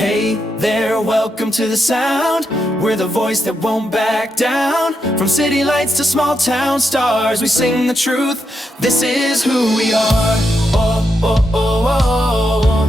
Hey there, welcome to the sound. We're the voice that won't back down. From city lights to small town stars, we sing the truth. This is who we are. Oh, oh, oh, oh, oh.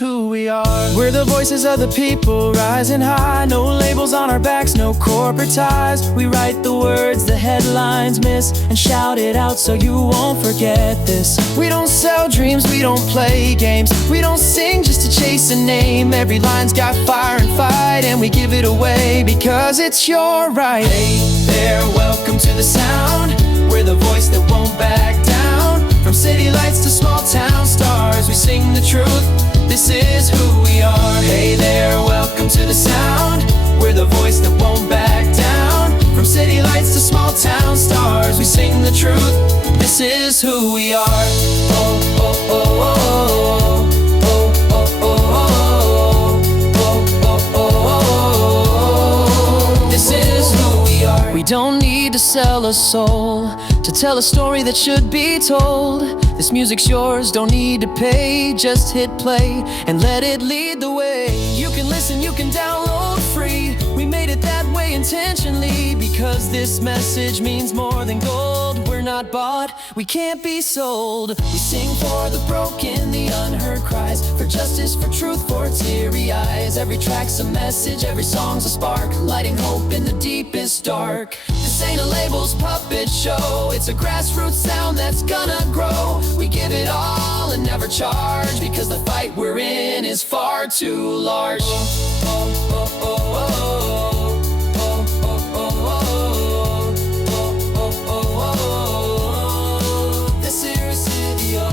Who we are. We're the voices of the people, rising high. No labels on our backs, no corporate ties. We write the words the headlines miss and shout it out so you won't forget this. We don't sell dreams, we don't play games. We don't sing just to chase a name. Every line's got fire and fight, and we give it away because it's your right. Hey there, welcome to the sound. We're the voice that won't back down. From city lights to small town stars, we sing the truth. This is who we are. Hey there, welcome to the sound. We're the voice that won't back down. From city lights to small town stars, we sing the truth. This is who we are. Oh, oh, oh, oh, oh, oh, oh, oh, oh, oh. This is who we are. We don't need to sell a soul to tell a story that should be told. This music's yours, don't need to pay. Just hit play and let it lead the way. You can listen, you can download free. We made it that way intentionally because this message means more than gold. We're not bought, we can't be sold. We sing for the broken, the unheard cries, for justice, for truth, for teary eyes. Every track's a message, every song's a spark, lighting hope in the deepest dark. This ain't a labels puppet show, it's a grassroots sound that's gonna grow. We give it all and never charge because the fight we're in is far too large. Oh, oh, oh, oh.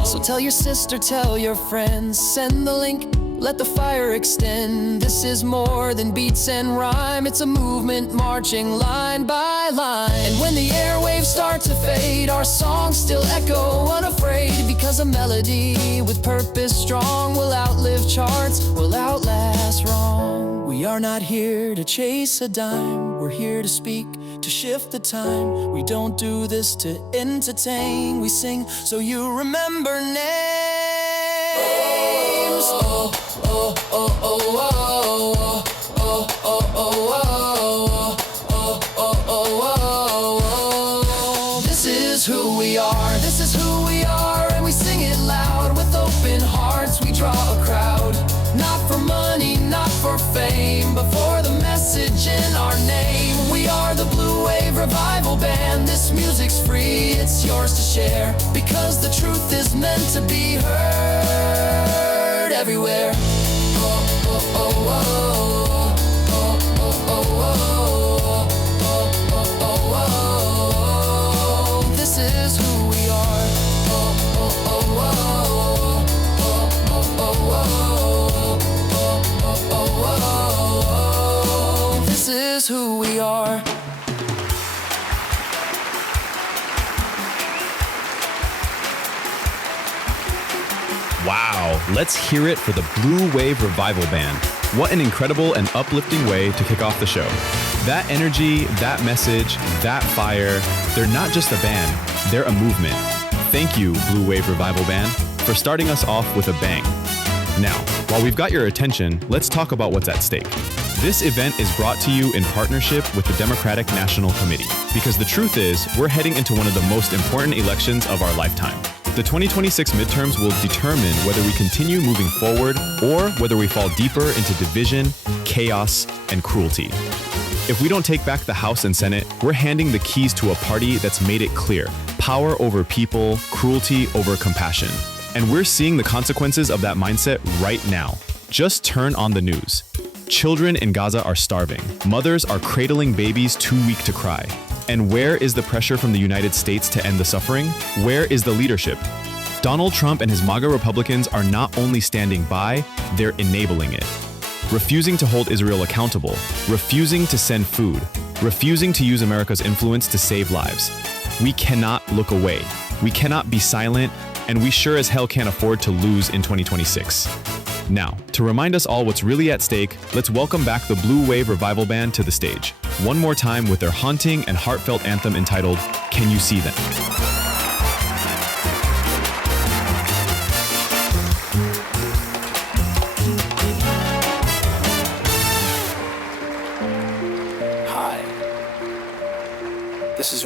So tell your sister, tell your friends, send the link, let the fire extend. This is more than beats and rhyme, it's a movement marching line by line. And when the airwaves start to fade, our songs still echo unafraid, because a melody with purpose strong will outlive charts, will outlast wrong. We are not here to chase a dime, we're here to speak, to shift the time. We don't do this to entertain, we sing so you remember names. Oh, oh, oh, oh, oh, oh, oh, oh, oh, oh, oh, oh. This is who we are, this is who we are, and we sing it loud with open hearts. We draw a crowd, not for money, not for fame, but for the message in our name. We are the Blue Wave Revival Band. This music's free, it's yours to share, because the truth is meant to be heard everywhere. Oh, oh, oh, oh, oh, oh, oh, oh, oh, oh. This is who we are. Oh, oh, oh, oh, oh, oh, oh, oh, oh, oh. This is who we are. Wow, let's hear it for the Blue Wave Revival Band. What an incredible and uplifting way to kick off the show. That energy, that message, that fire, they're not just a band, they're a movement. Thank you, Blue Wave Revival Band, for starting us off with a bang. Now, while we've got your attention, let's talk about what's at stake. This event is brought to you in partnership with the Democratic National Committee, because the truth is, we're heading into one of the most important elections of our lifetime. The 2026 midterms will determine whether we continue moving forward or whether we fall deeper into division, chaos, and cruelty. If we don't take back the House and Senate, we're handing the keys to a party that's made it clear: power over people, cruelty over compassion. And we're seeing the consequences of that mindset right now. Just turn on the news. Children in Gaza are starving. Mothers are cradling babies too weak to cry. And where is the pressure from the United States to end the suffering? Where is the leadership? Donald Trump and his MAGA Republicans are not only standing by, they're enabling it. Refusing to hold Israel accountable, refusing to send food, refusing to use America's influence to save lives. We cannot look away. We cannot be silent, and we sure as hell can't afford to lose in 2026. Now, to remind us all what's really at stake, let's welcome back the Blue Wave Revival Band to the stage, one more time with their haunting and heartfelt anthem entitled, Can You See Them?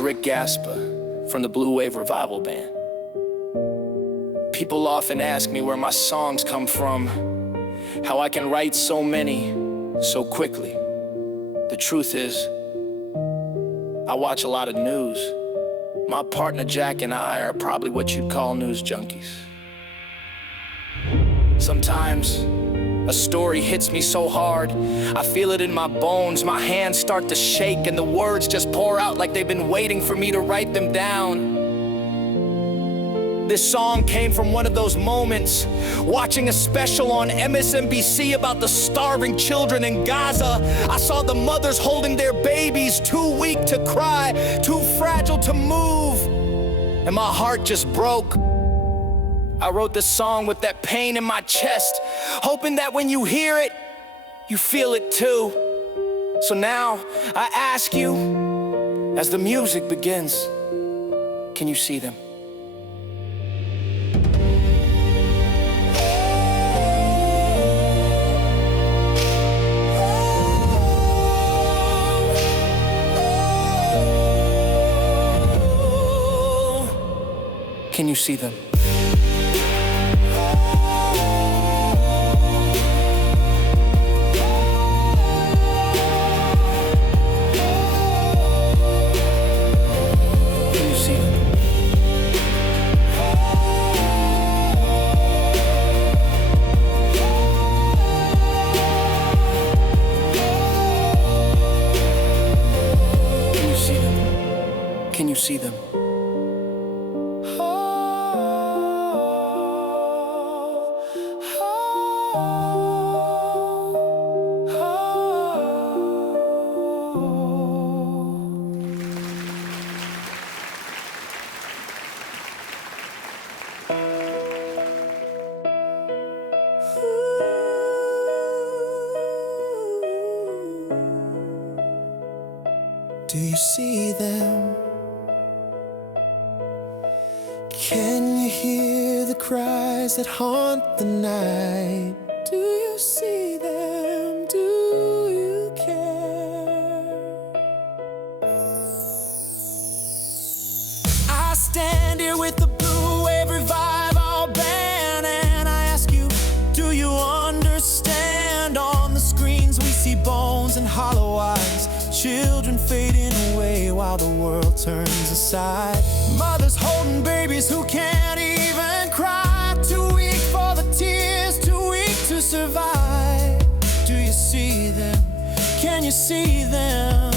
Rick Gaspa from the Blue Wave Revival Band. People often ask me where my songs come from, how I can write so many so quickly. The truth is, I watch a lot of news. My partner Jack and I are probably what you'd call news junkies. Sometimes a story hits me so hard, I feel it in my bones, my hands start to shake, and the words just pour out like they've been waiting for me to write them down. This song came from one of those moments, watching a special on MSNBC about the starving children in Gaza. I saw the mothers holding their babies, too weak to cry, too fragile to move, and my heart just broke. I wrote this song with that pain in my chest, hoping that when you hear it, you feel it too. So now, I ask you, as the music begins, can you see them? Can you see them? Can you see them? Do you see them? Can you hear the cries that haunt the night? Do you see them? Do you care? I stand here with the Blue Wave Revival Band, and I ask you, do you understand? On the screens we see bones and hollow eyes, children fading away while the world turns aside. Mothers holding babies who can't even cry, too weak for the tears, too weak to survive. Do you see them? Can you see them?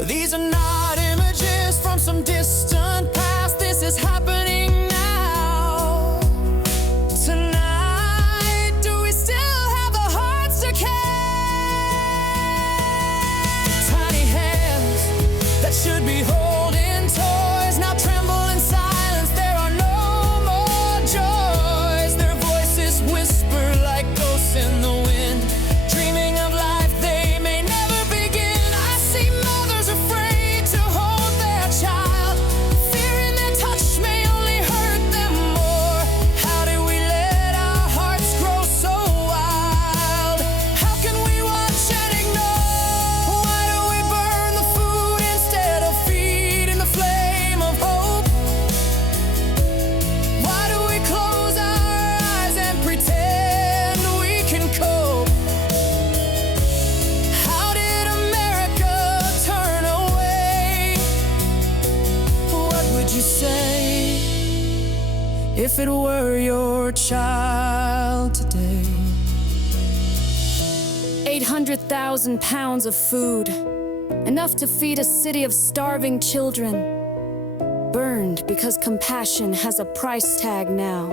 These are not images from some distant past. This is happening now. Tonight, do we still have the hearts to care? Tiny hands that should be holding toys now tremble in silence. There are no more joys. Their voices whisper like ghosts in the wind, dreaming of life they may never begin. I see mothers afraid to hold their child, fearing their touch may only hurt them more. How do we let our hearts grow so wild? How can we watch and ignore? Why do we burn the food instead of feeding the flame of hope? Why do we close our eyes and pretend we can cope? How did America turn away? What would you say if it were your child today? 800,000 pounds of food, enough to feed a city of starving children, burned because compassion has a price tag now.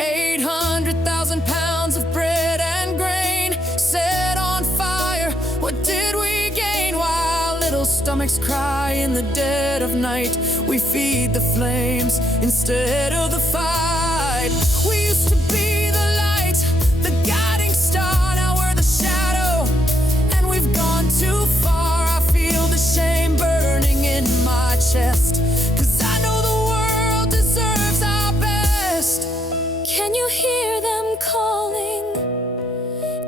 800,000 pounds of bread and grain set on fire. What did we gain? While little stomachs cry in the dead of night, we feed the flames instead of the fight. We used to be the light, the guiding star. Now we're the shadow, and we've gone too far. I feel the shame burning in my chest, 'cause I know the world deserves our best. Can you hear them calling?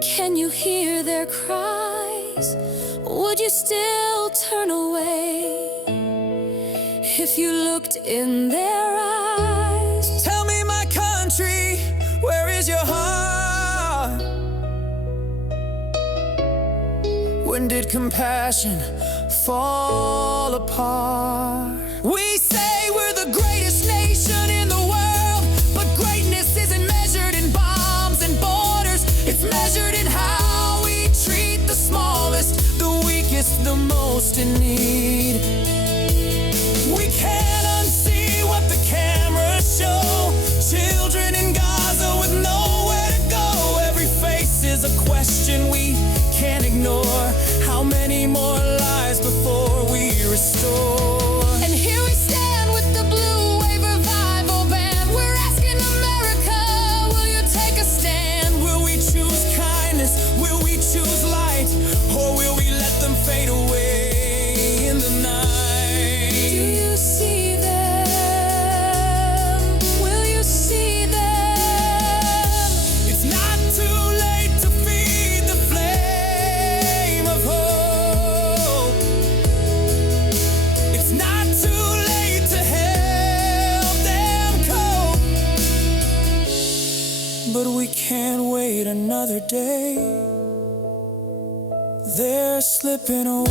Can you hear their cries? Would still turn away if you looked in their eyes. Tell me, my country, where is your heart? When did compassion fall apart? We say we're the greatest nation in the world, but greatness isn't measured in bombs and borders. It's measured in how we treat the smallest, the weakest, the most in need. We can't unsee what the cameras show. Children in Gaza with nowhere to go. Every face is a question we can't ignore. How many more lives before we restore? And here we stand with the Blue Wave Revival Band. We're asking America, will you take a stand? Will we choose kindness? Will we choose light? Or will we let them fade away in the night? Do you see them? Will you see them? It's not too late to feed the flame of hope. It's not too late to help them cope. But we can't wait another day. They're slipping away.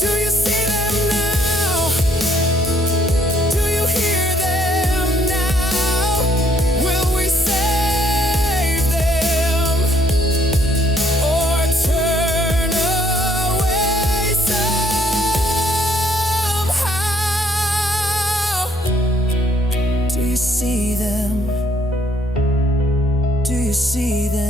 Do you see them now? Do you hear them now? Will we save them or turn away somehow? Do you see them? Do you see them?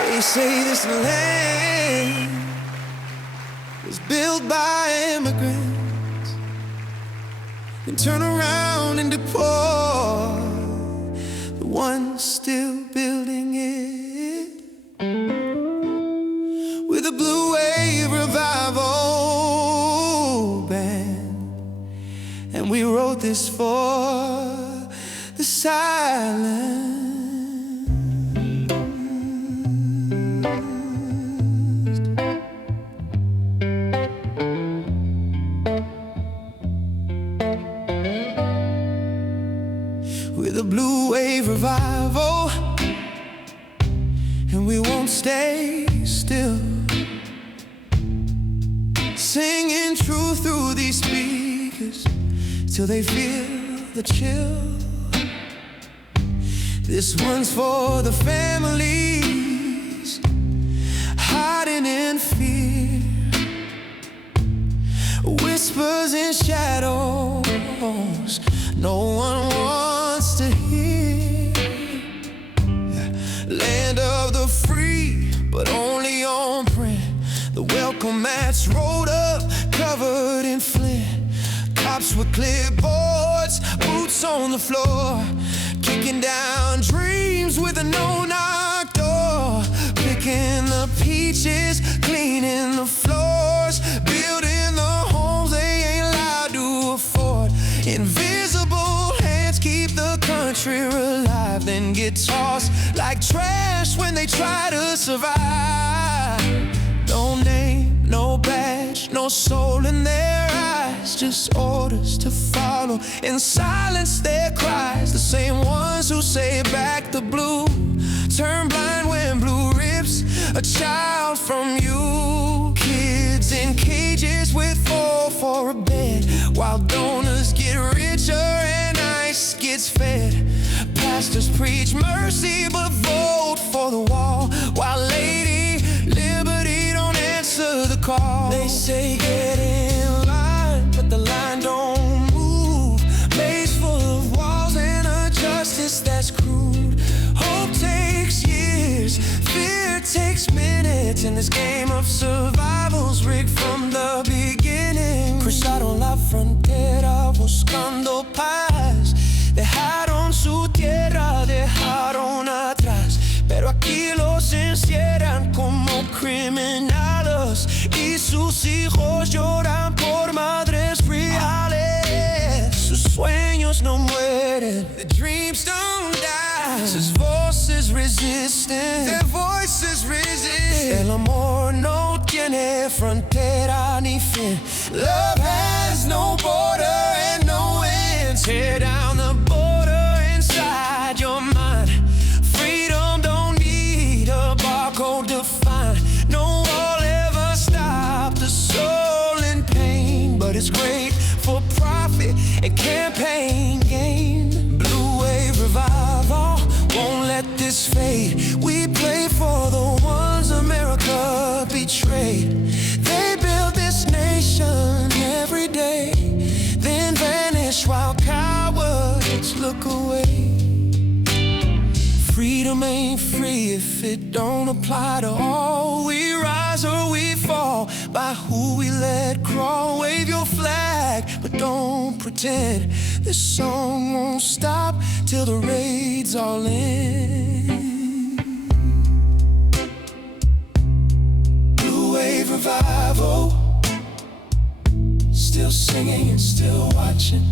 They say this land was built by immigrants and turn around and deport the ones still building it with a Blue Wave Revival Band. And we wrote this for the silence. With a Blue Wave Revival, and we won't stay still, singing truth through these speakers till they feel the chill. This one's for the families hiding in fear, whispers in shadows no one wants to hear. Land of the free, but only on print. The welcome mats rolled up, covered in flint. Cops with clipboards, boots on the floor, kicking down dreams with a no-knock door. Picking the peaches, cleaning the floors, building the homes they ain't allowed to afford. Invisible hands keep the country alive, then get tossed like trash when they try to survive. No name, no badge, no soul in their eyes, just orders to follow and silence their cries. The same ones who say back the blue, turn blind when blue rips a child from you. Kids in cages with 4 for a bed, while donors get richer and ICE gets fed. Pastors preach mercy but vote for the wall, while Lady Liberty don't answer the call. They say get in line, but the line don't move. Maze full of walls and a justice that's crude. Hope takes years, fear takes minutes, and this game of survival's rigged from the beginning. sueños no mueren, the dreams don't die. Sus voces resisten, their voices resist. El amor no tiene frontera ni fin. Love has no border and no end. Tear down the border inside your mind. Freedom don't need a barcode to find. No wall ever stopped a soul in pain, but it's great for profit and campaign gain. Blue wave revival won't let this fade. We play for the ones America betrayed. They build this nation every day, then vanish while cowards look away. Freedom ain't free if it don't apply to all. We rise or we fall by who we let crawl. Wave your flag, but don't pretend this song won't stop till the raid's all in. Blue wave revival, still singing and still watching.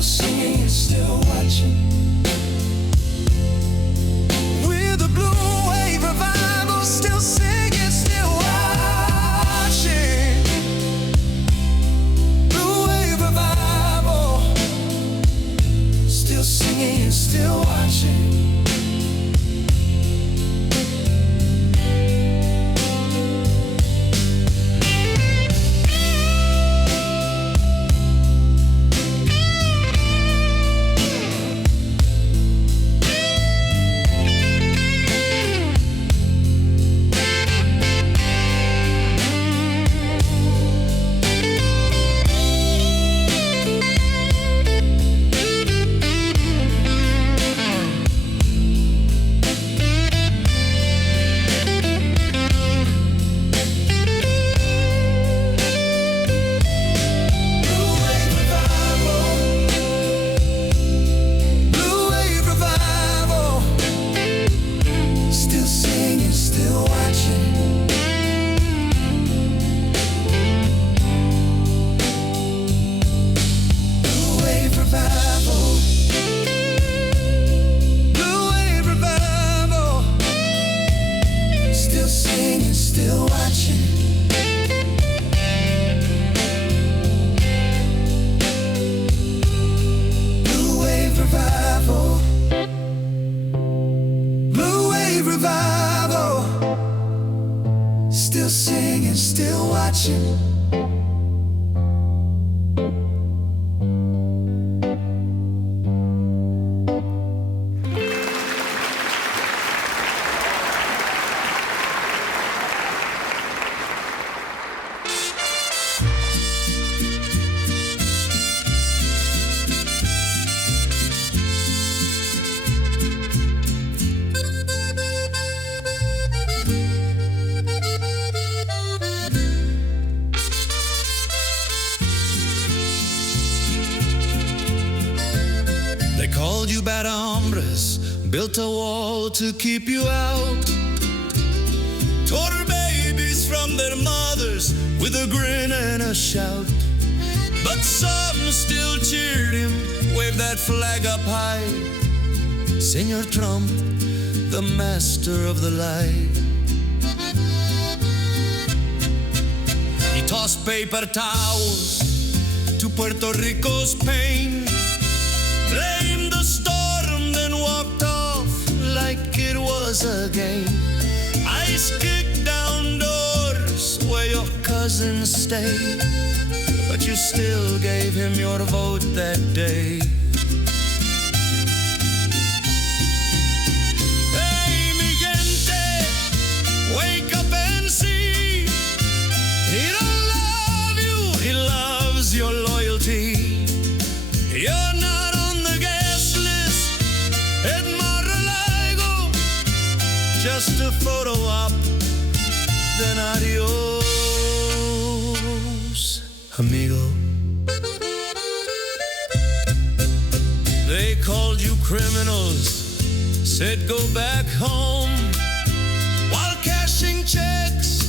Singing and still watching. We're the blue wave revival, still singing, still watching. Blue wave revival, still singing and still watching. Still singing, still watching. Called you bad hombres, built a wall to keep you out. Tore babies from their mothers with a grin and a shout. But some still cheered him, waved that flag up high. Senor Trump, the master of the lie. He tossed paper towels to Puerto Rico's pain, blamed the storm, then walked off like it was a game. Ice kicked down doors where your cousins stay, but you still gave him your vote that day. Hey, mi gente, wake up and see. He don't love you, he loves your loyalty. You're not on the guest list at Mar-a-Lago, just a photo op, then adios, amigo. They called you criminals, said go back home, while cashing checks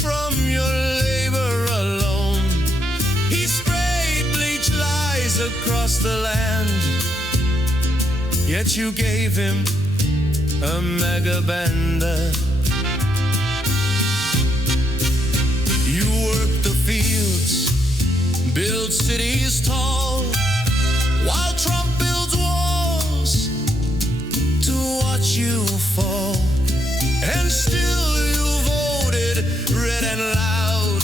from your labor alone. He sprayed bleach lies across the land, yet you gave him a mega banda. You worked the fields, build cities tall, while Trump builds walls to watch you fall. And still you voted red and loud,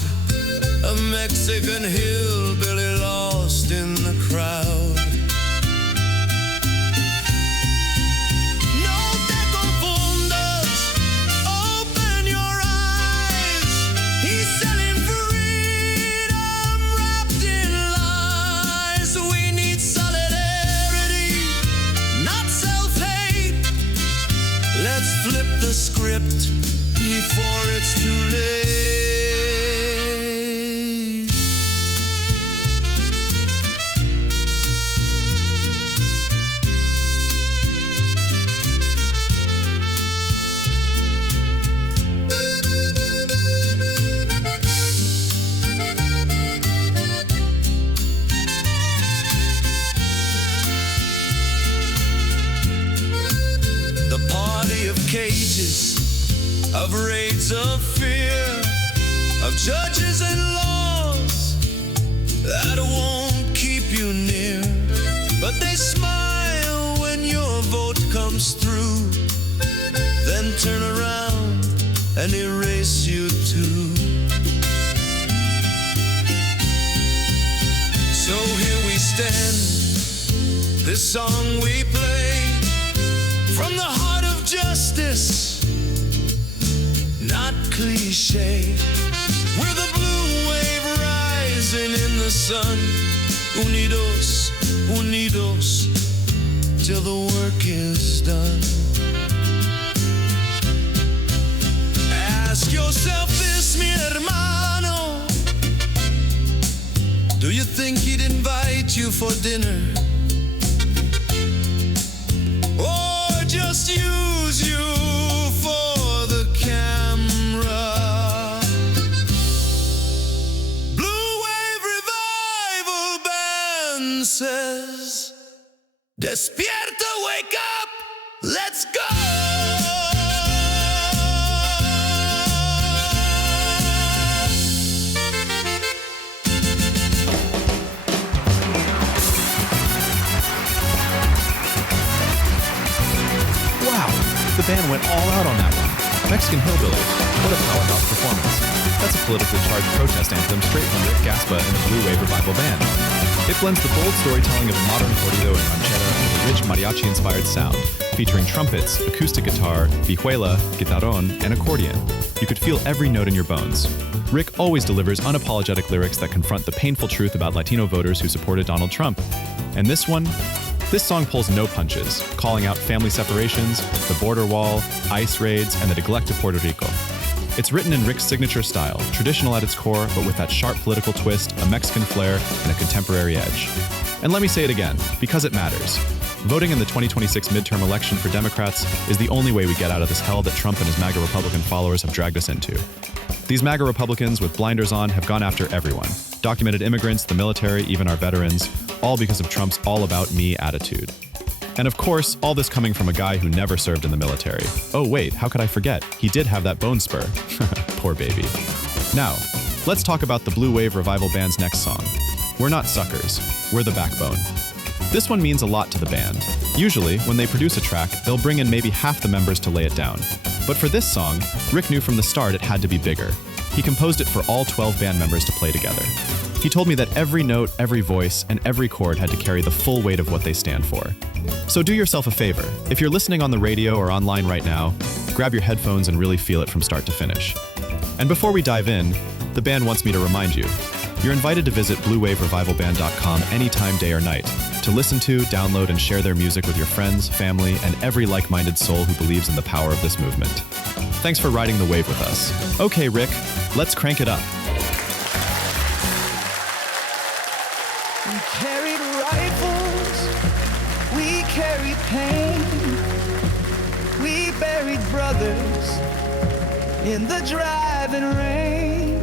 a Mexican hillbilly lost in the crowd. No te confundas, open your eyes. He's selling freedom wrapped in lies. We need solidarity, not self-hate. Let's flip the script before it's too late. The party of cages, of raids of fear, of judges and laws that won't keep you near. But they smile when your vote comes through, then turn around and erase you too. So here we stand, this song we play, from the heart of justice, not cliche. We're the blue wave rising in the sun, unidos, unidos, till the work is done. Ask yourself this, mi hermano, do you think he'd invite you for dinner? Or just use you for the camera? Blue Wave Revival Band says, despierta, wake up, let's go! The band went all out on that one. Mexican Hillbilly. What a powerhouse performance. That's a politically charged protest anthem straight from Rick Gaspa and the Blue Wave Revival Band. It blends the bold storytelling of modern corrido and ranchera with a rich mariachi-inspired sound, featuring trumpets, acoustic guitar, vihuela, guitarrón, and accordion. You could feel every note in your bones. Rick always delivers unapologetic lyrics that confront the painful truth about Latino voters who supported Donald Trump. And this song pulls no punches, calling out family separations, the border wall, ICE raids, and the neglect of Puerto Rico. It's written in Rick's signature style, traditional at its core, but with that sharp political twist, a Mexican flair, and a contemporary edge. And let me say it again, because it matters. Voting in the 2026 midterm election for Democrats is the only way we get out of this hell that Trump and his MAGA Republican followers have dragged us into. These MAGA Republicans with blinders on have gone after everyone. Documented immigrants, the military, even our veterans, all because of Trump's all-about-me attitude. And of course, all this coming from a guy who never served in the military. Oh wait, how could I forget? He did have that bone spur. Poor baby. Now, let's talk about the Blue Wave Revival Band's next song. We're not suckers, we're the backbone. This one means a lot to the band. Usually, when they produce a track, they'll bring in maybe half the members to lay it down. But for this song, Rick knew from the start it had to be bigger. He composed it for all 12 band members to play together. He told me that every note, every voice, and every chord had to carry the full weight of what they stand for. So do yourself a favor. If you're listening on the radio or online right now, grab your headphones and really feel it from start to finish. And before we dive in, the band wants me to remind you, you're invited to visit bluewaverevivalband.com anytime, day or night, to listen to, download, and share their music with your friends, family, and every like-minded soul who believes in the power of this movement. Thanks for riding the wave with us. Okay, Rick, let's crank it up. We carried rifles pain. We buried brothers in the driving rain.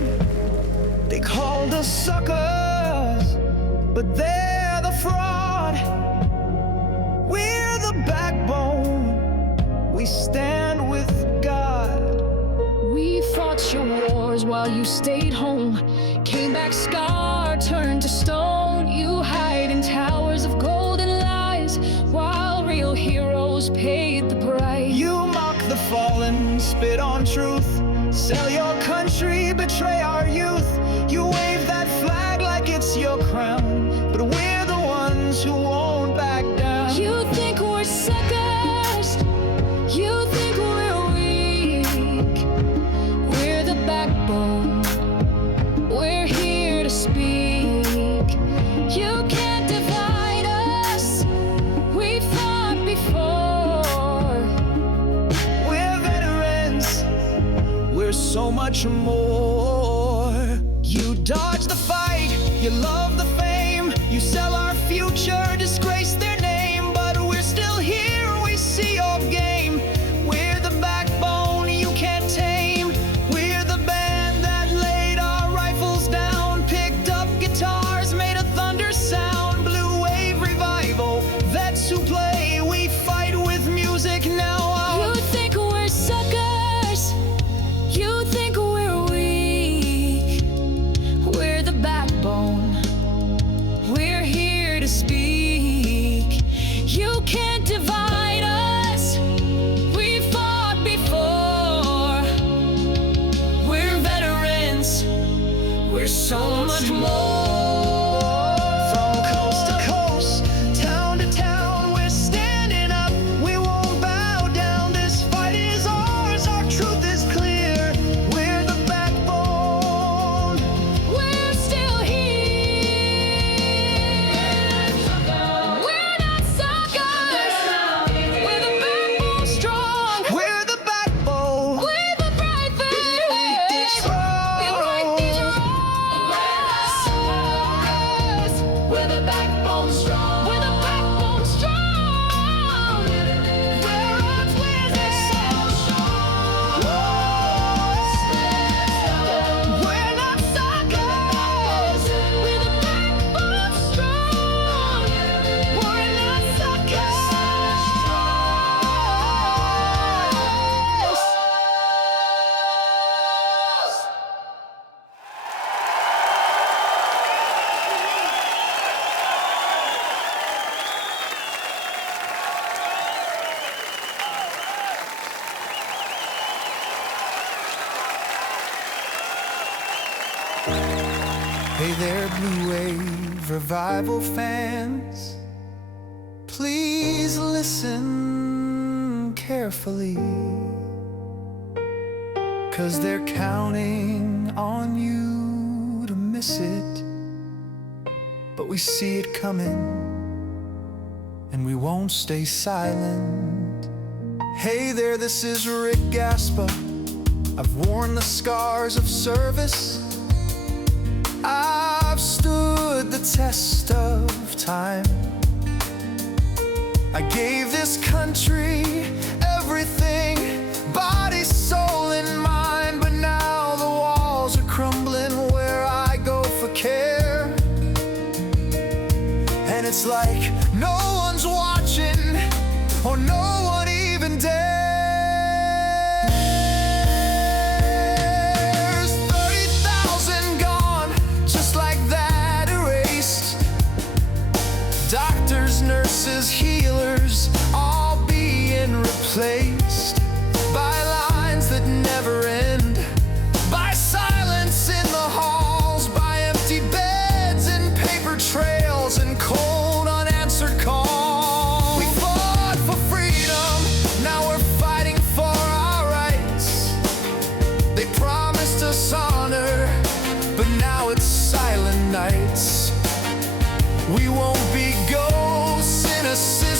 They called us suckers, but they're the fraud. We're the backbone, we stand with God. We fought your wars while you stayed home. Came back scarred, turned to stone. You hide in towers of gold and lies, while real heroes paid the price. You mock the fallen, spit on truth, sell your country, betray our youth. You wave that flag like it's your crown, but we're the ones who won't back down. You think we're suckers, you think we're weak. We're the backbone, we're here to speak. You can't divide us, we fought before. We're veterans, we're so much more. You dodge the fight, you love the fame, you sell our future, disgrace their name, but we're still here, we see your game. We're the backbone you can't tame. We're the band that laid our rifles down, picked up guitars, made a thunder sound. Blue wave revival, vets who play, we fight with music now. You think we're suckers, you think we're weak. We're the backbone, we're here to speak. You can't divide us, we fought before. We're veterans, we're so much more. From coast to coast, town to town, we're standing up. We won't bow down. This fight is ours. Our truth is clear. We're the backbone. We're still here. We're not suckers. We're the backbone strong. We're the backbone. We're the bright thing. We right these wrongs. We're the backbone strong. We're the backbone strong. We're odds winners. We're not suckers. We're the backbone strong. We're not suckers. Hey there, Blue Wave Revival fans. Please listen carefully, 'cause they're counting on you to miss it. But we see it coming, and we won't stay silent. Hey there, this is Rick Gaspa. I've worn the scars of service. I've stood the test of time. I gave this country everything, body, soul, and mind. But now the walls are crumbling where I go for care. And it's like no one's watching, or no one even dares. 30,000 gone, just like that, erased. Doctors, nurses, healers, all being replaced by lines that never end, by silence in the halls, by empty beds and paper trails and cold unanswered calls. We fought for freedom, now we're fighting for our rights. They promised us honor, but now it's silent nights. We won't be ghosts in a city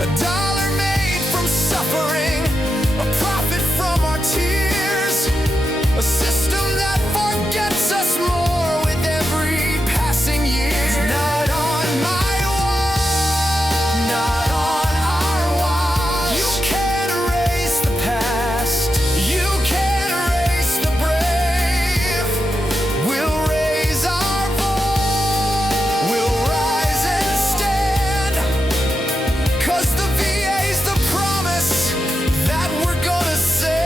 a dollar made from suffering, a profit from our tears, a system that forgets us more with every passing year. Not on my watch, not on our watch. You can't erase the past, you can't erase the brave. We'll raise our voice, we'll rise and stand, 'cause the VA's the promise that we're gonna save.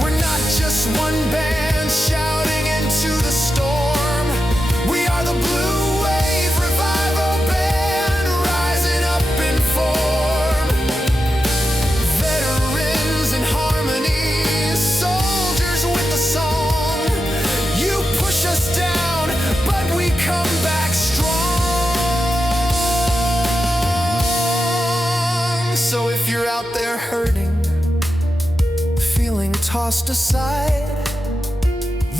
We're not just one band shouting into the storm. We are the Blue Wave Revival Band, rising up in form. Veterans in harmony, soldiers with the song. You push us down, but we come back strong. So if you're out there hurting, feeling tossed aside,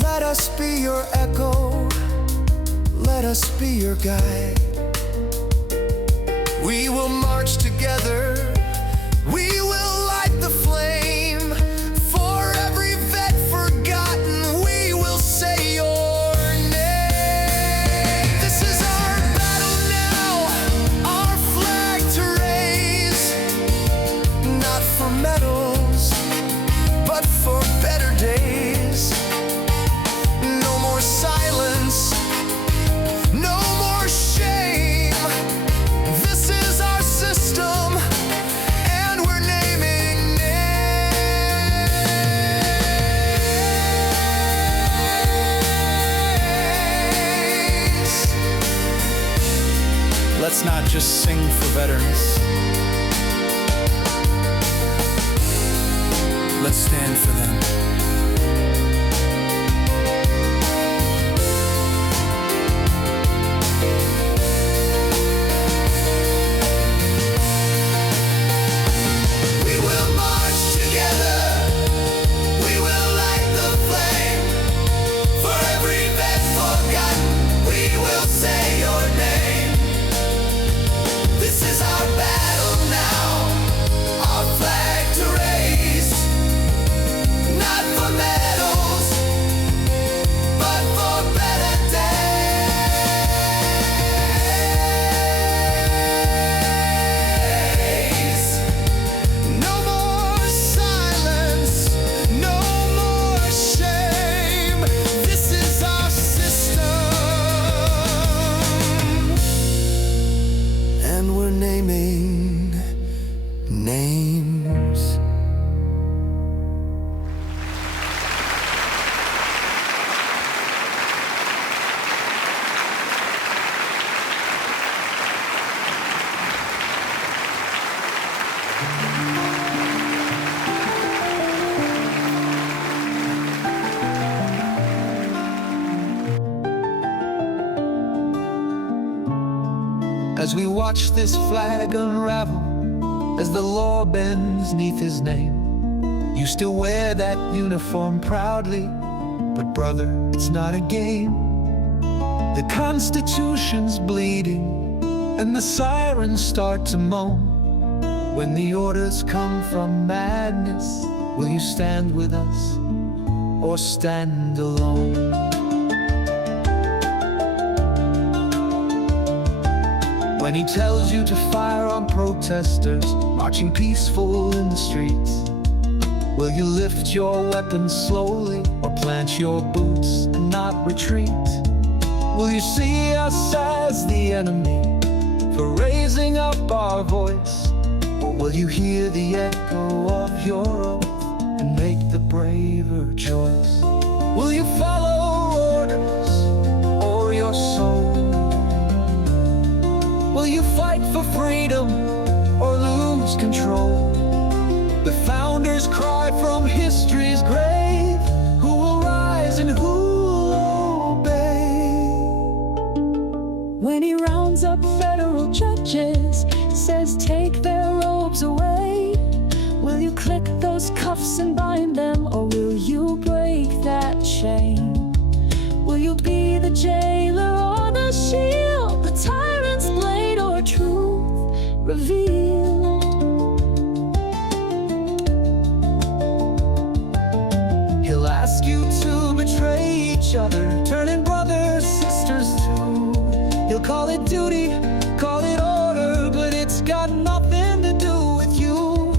let us be your echo, let us be your guide. We will march together, we will light the flame. For every vet forgotten, we will say your name. This is our battle now, our flag to raise, not for medals, but for better days. No more silence, no more shame. This is our system, and we're naming names. Let's not just sing for veterans, let's stand for them. We will march together, we will light the flame. For every vet forgotten, we will say your name. This is our battle now, our flag to raise, not for medals, but for better days. No more silence, no more shame. This is our system, and we're naming names. As we watch this flag unravel, as the law bends neath his name, you still wear that uniform proudly, but brother, it's not a game. The Constitution's bleeding, and the sirens start to moan. When the orders come from madness, will you stand with us, or stand alone? When he tells you to fire on protesters marching peaceful in the streets, will you lift your weapons slowly, or plant your boots and not retreat? Will you see us as the enemy for raising up our voice, or will you hear the echo of your oath and make the braver choice? Will you follow orders or your soul? Will you fight for freedom or lose control? The founders cry from history's grave, who will rise and who will obey? When he rounds up federal judges, says take their robes away, will you click those cuffs and bind them, or will you break that chain? Will you be the jailer or the it duty, call it order, but it's got nothing to do with you.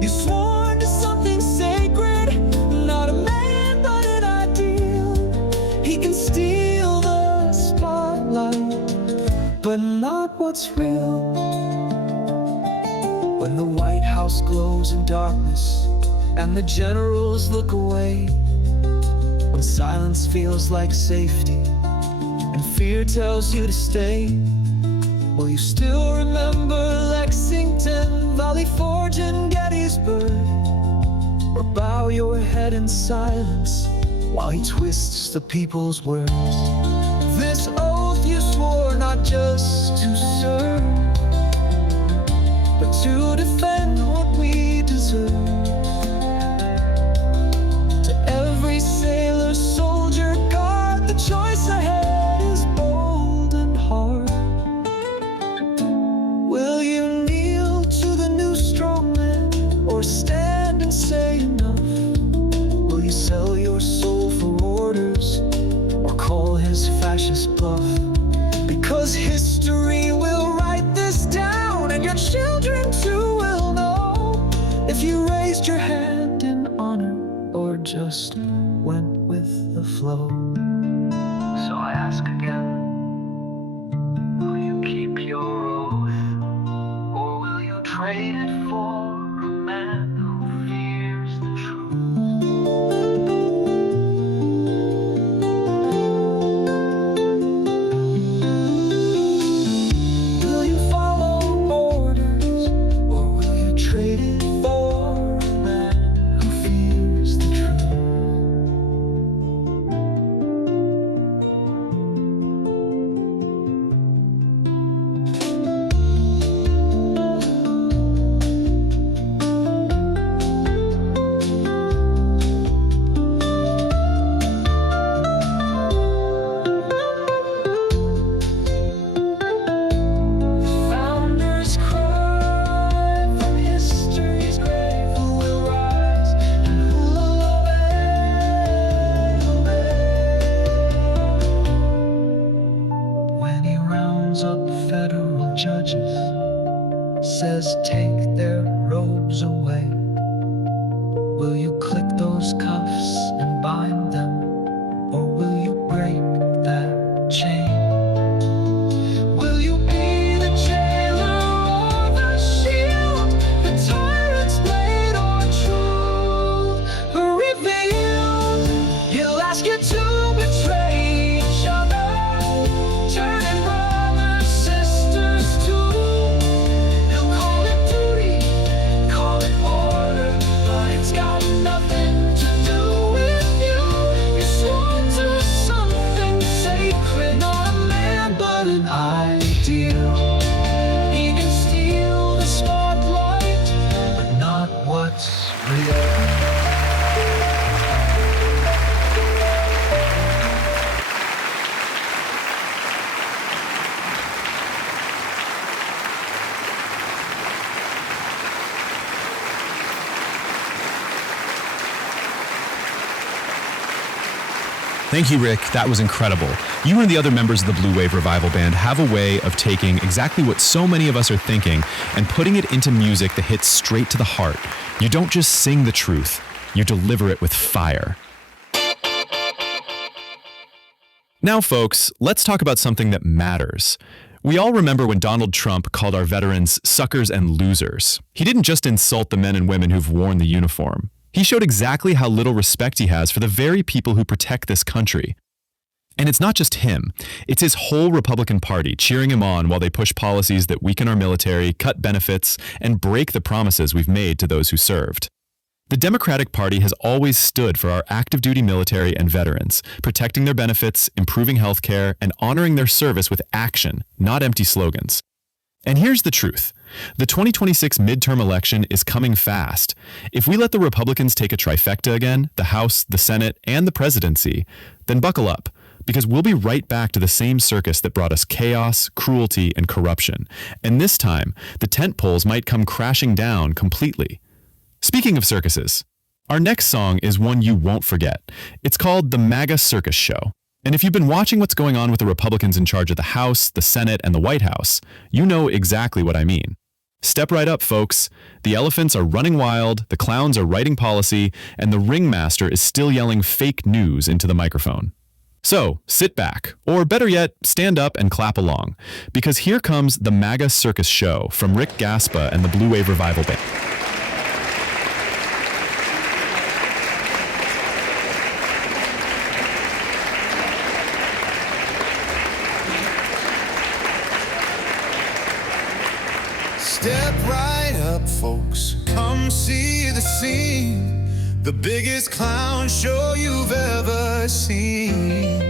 You sworn to something sacred, not a man but an ideal. He can steal the spotlight, but not what's real. When the White House glows in darkness and the generals look away, when silence feels like safety and fear tells you to stay, will you still remember Lexington, Valley Forge, and Gettysburg? Or bow your head in silence while he twists the people's words? This oath you swore not just to serve, but to defend what we deserve. To every sailor, soldier, guard, the choice ahead is bold and hard. Will you kneel to the new strongman, or stand and say enough? Will you sell your soul for orders, or call his fascist bluff? Because history will write this down, and your children too will know if you raised your hand in honor or just went with the flow. So I ask again, will you keep your oath, or will you trade it for a man who fears the truth? Will you follow orders, or will you trade it for a man who fears the truth? Founders cry from history's grave. Who will rise and who will obey? When he rounds up federal judges, says take their robes away, will you click those cuffs and bind them, or will you break that chain? Will you be the jailer or the shield, the tyrant's blade or truth revealed? He'll ask you to betray each other, turning brothers, sisters too. He'll call it duty, call it order, but it's got nothing to do with you. You swore to something sacred, not a man but an ideal. He can steal the spotlight, but not what's real. Thank you, Rick. That was incredible. You and the other members of the Blue Wave Revival Band have a way of taking exactly what so many of us are thinking and putting it into music that hits straight to the heart. You don't just sing the truth, you deliver it with fire. Now, folks, let's talk about something that matters. We all remember when Donald Trump called our veterans suckers and losers. He didn't just insult the men and women who've worn the uniform. He showed exactly how little respect he has for the very people who protect this country. And it's not just him. It's his whole Republican Party cheering him on while they push policies that weaken our military, cut benefits, and break the promises we've made to those who served. The Democratic Party has always stood for our active duty military and veterans, protecting their benefits, improving healthcare, and honoring their service with action, not empty slogans. And here's the truth. The 2026 midterm election is coming fast. If we let the Republicans take a trifecta again, the House, the Senate, and the presidency, then buckle up, because we'll be right back to the same circus that brought us chaos, cruelty, and corruption. And this time, the tent poles might come crashing down completely. Speaking of circuses, our next song is one you won't forget. It's called The MAGA Circus Show. And if you've been watching what's going on with the Republicans in charge of the House, the Senate, and the White House, you know exactly what I mean. Step right up, folks. The elephants are running wild, the clowns are writing policy, and the ringmaster is still yelling fake news into the microphone. So, sit back, or better yet, stand up and clap along, because here comes the MAGA Circus Show from Rick Gaspa and the Blue Wave Revival Band. Step right up, folks. Come see the scene. The biggest clown show you've ever seen.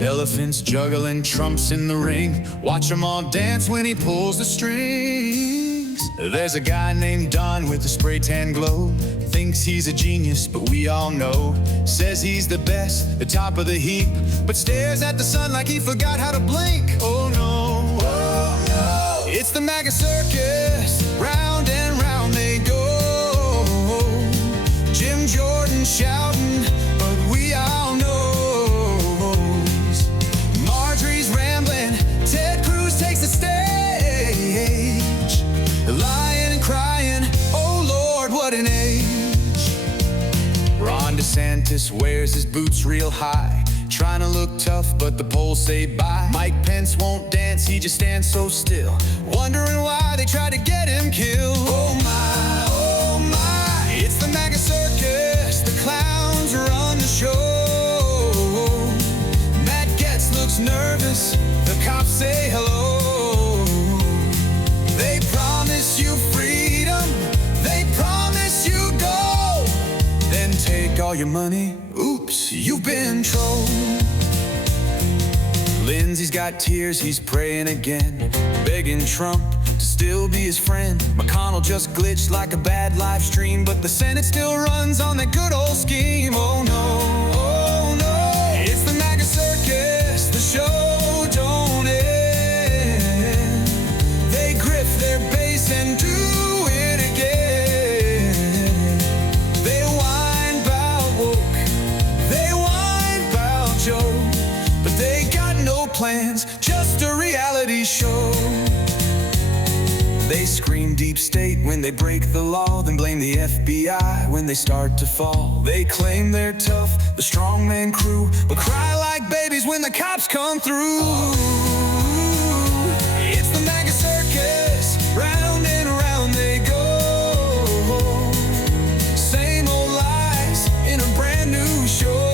Elephants juggling trumps in the ring. Watch them all dance when he pulls the strings. There's a guy named Don with a spray tan glow. Thinks he's a genius, but we all know. Says he's the best, the top of the heap, but stares at the sun like he forgot how to blink. Oh no, oh no. It's the MAGA circus, round and round they go. Jim Jordan shouting, but we all know. Marjorie's rambling, Ted Cruz takes the stage. Lying and crying, oh Lord, what an age. Ron DeSantis wears his boots real high, trying to look tough, but the polls say bye. Mike Pence won't dance, he just stands so still, wondering why they try to get him killed. Oh my, it's the MAGA circus, the clowns run the show. Matt Gaetz looks nervous, the cops say hello. They promise you freedom, they promise you gold, then take all your money, oops, you've been trolled. Lindsay's got tears, he's praying again, begging Trump to still be his friend. McConnell just glitched like a bad live stream, but the Senate still runs on that good old scheme. Oh no, it's the MAGA circus, the show don't end. They grift their base and do it again. They whine about woke, they whine about Joe, but they got no plans, just a reality show. They scream deep state when they break the law, then blame the FBI when they start to fall. They claim they're tough, the strongman crew, but cry like babies when the cops come through. It's the MAGA circus, round and round they go. Same old lies in a brand new show.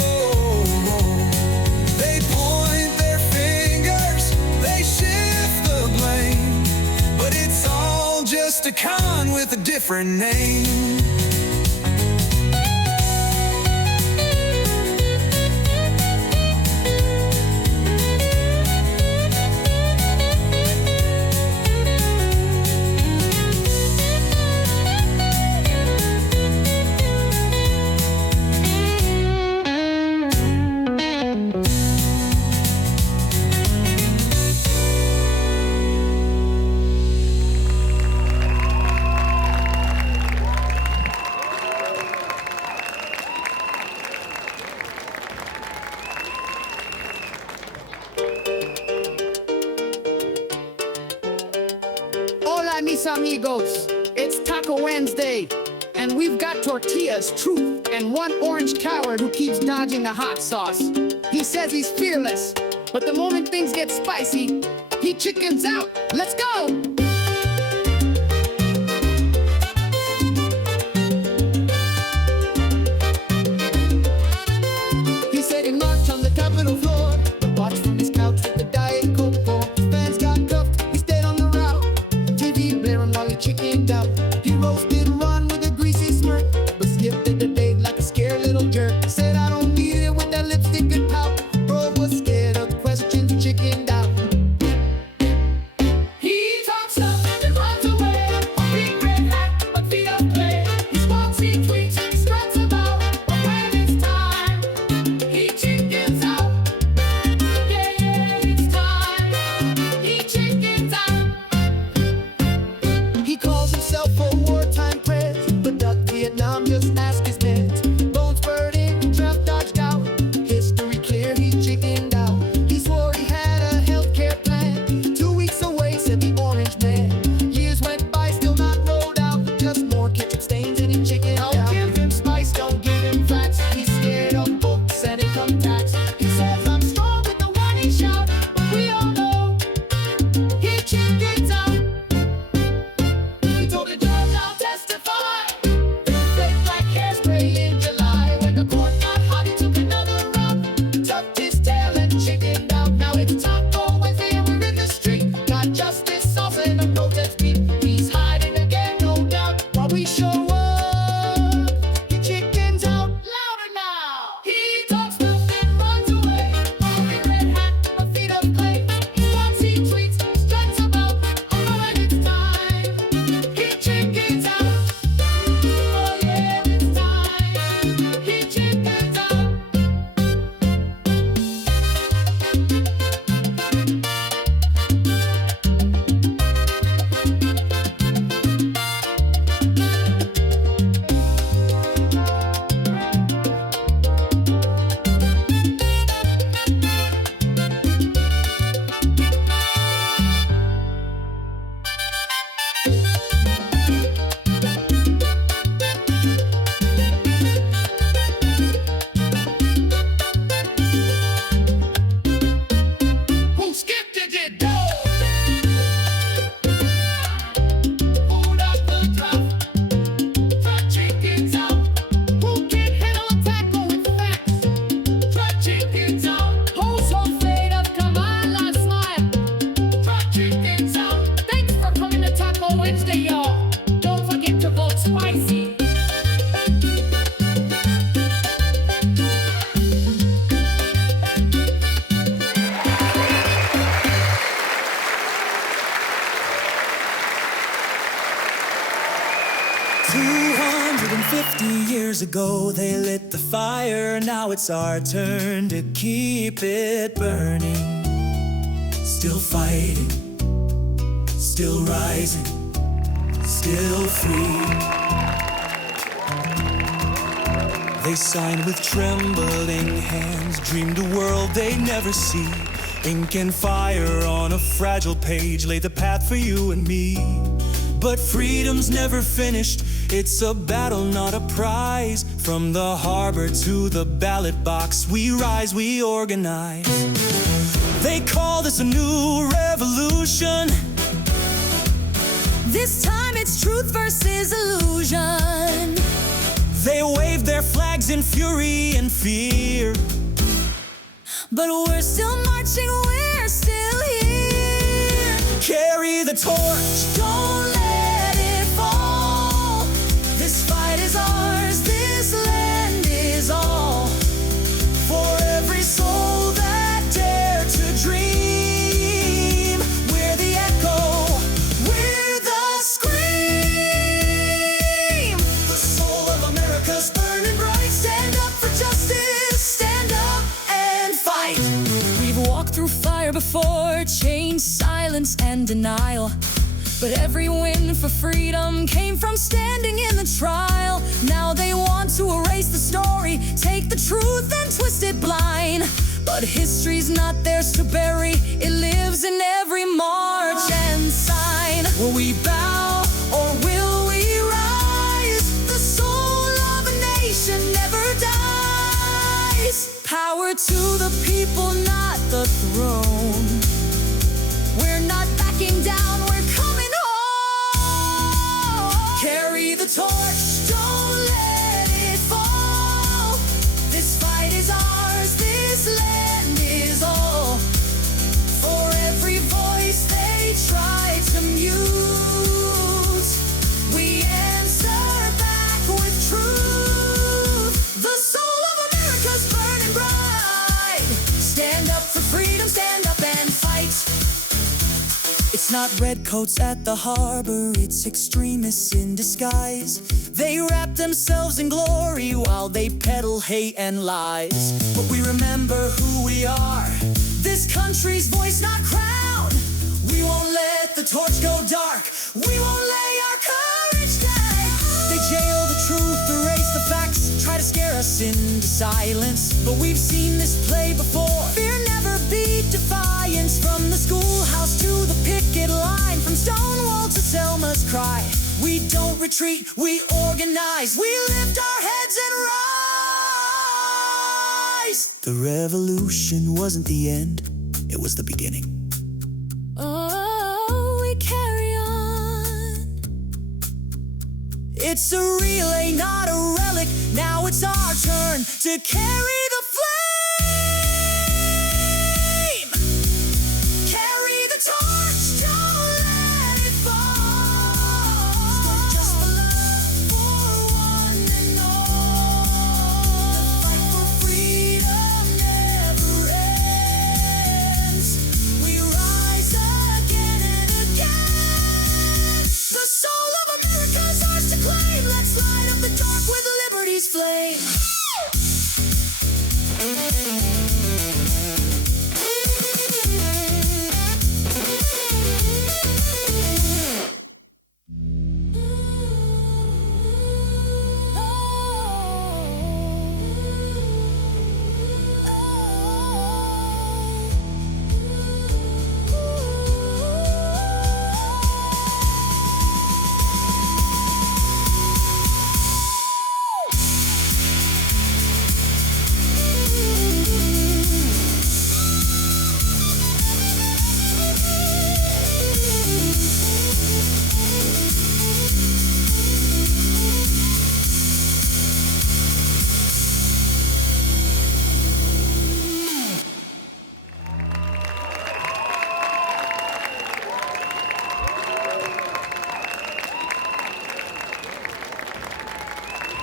They point their fingers, they shift the blame, but it's all just a con with a different name. Hola, mis amigos. It's Taco Wednesday, and we've got tortillas, truth, and one orange coward who keeps dodging the hot sauce. He says he's fearless, but the moment things get spicy, he chickens out. Let's go! He said he marched on the Capitol floor, but watched from his couch with the Diet Coke for. His fans got cuffed, he stayed on the route. TV blaring while he chickened out. He roasted Ron with a greasy smirk, but skipped the debate like a scared little jerk. Said I don't need it with that lipstick and pout. Bro was scared of questions, chickened out. He talks years ago they lit the fire, now it's our turn to keep it burning. Still fighting, still rising, still free. They signed with trembling hands, dreamed a world they'd never see. Ink and fire on a fragile page laid the path for you and me. But freedom's never finished, it's a battle, not a prize. From the harbor to the ballot box, we rise, we organize. They call this a new revolution. This time it's truth versus illusion. They wave their flags in fury and fear, but we're still marching, we're still here. Carry the torch, Don't let it fall. This fight is ours, this land is all. for every soul that dare to dream. We're the echo, We're the scream. the soul of America's burning bright. Stand up for justice, stand up and fight. We've walked through fire before, change, silence, and denial. But every win for freedom came from standing in the trial. Now they want to erase the story, take the truth and twist it blind. But history's not theirs to bury, it lives in every march and sign. Will we bow or will we rise? The soul of a nation never dies. Power to the people, not the throne. We're not backing down, we're coming home. Carry the torch, Don't let it fall. This fight is ours, this land is all. for every voice they try to mute. We answer back with truth. The soul of America's burning bright. Stand up for freedom, stand up and fight. It's not redcoats at the harbor, it's extremists in disguise. They wrap themselves in glory while they peddle hate and lies. But we remember who we are, this country's voice, not crown. We won't let the torch go dark, we won't lay our courage down. They jail the truth, erase the facts, try to scare us into silence. But we've seen this play before, fear never beat defiance. From the schoolhouse to the picket line, from Stonewall to Selma's cry, we don't retreat, we organize, we lift our heads and rise. The revolution wasn't the end, it was the beginning. Oh, we carry on. It's a relay, not a relic, now it's our turn to carry the flame. Carry the torch, don't let it fall. Just the love for one and all. The fight for freedom never ends. We rise again and again. The soul of America's ours to claim. Let's light up the dark with liberty's flame.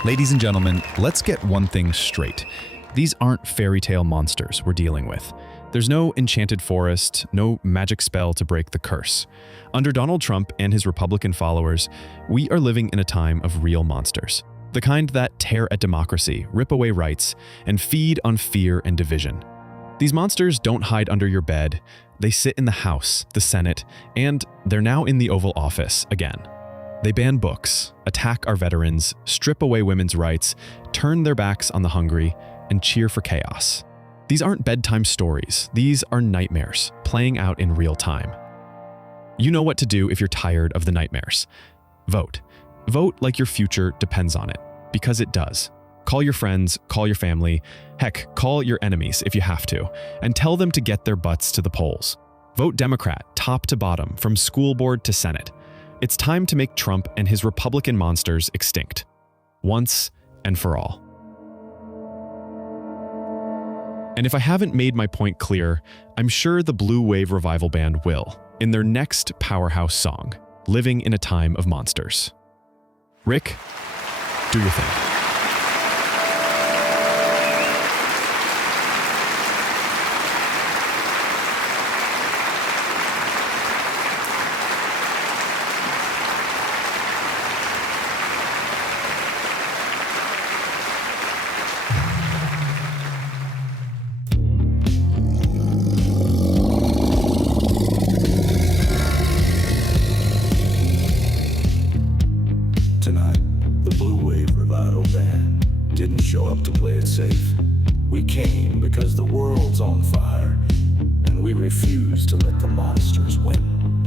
Ladies and gentlemen, let's get one thing straight. These aren't fairy tale monsters we're dealing with. There's no enchanted forest, no magic spell to break the curse. Under Donald Trump and his Republican followers, we are living in a time of real monsters. the kind that tear at democracy, rip away rights, and feed on fear and division. These monsters don't hide under your bed. They sit in the House, the Senate, and they're now in the Oval Office again. They ban books, attack our veterans, strip away women's rights, turn their backs on the hungry, and cheer for chaos. These aren't bedtime stories. These are nightmares playing out in real time. You know what to do if you're tired of the nightmares. Vote. Vote like your future depends on it, because it does. Call your friends, call your family, heck, call your enemies if you have to, and tell them to get their butts to the polls. Vote Democrat, top to bottom, from school board to Senate. It's time to make Trump and his Republican monsters extinct, once and for all. And if I haven't made my point clear, I'm sure the Blue Wave Revival Band will, in their next powerhouse song, Living in a Time of Monsters. Rick, do your thing. Tonight, the Blue Wave Revival Band didn't show up to play it safe. We came because the world's on fire, and we refuse to let the monsters win.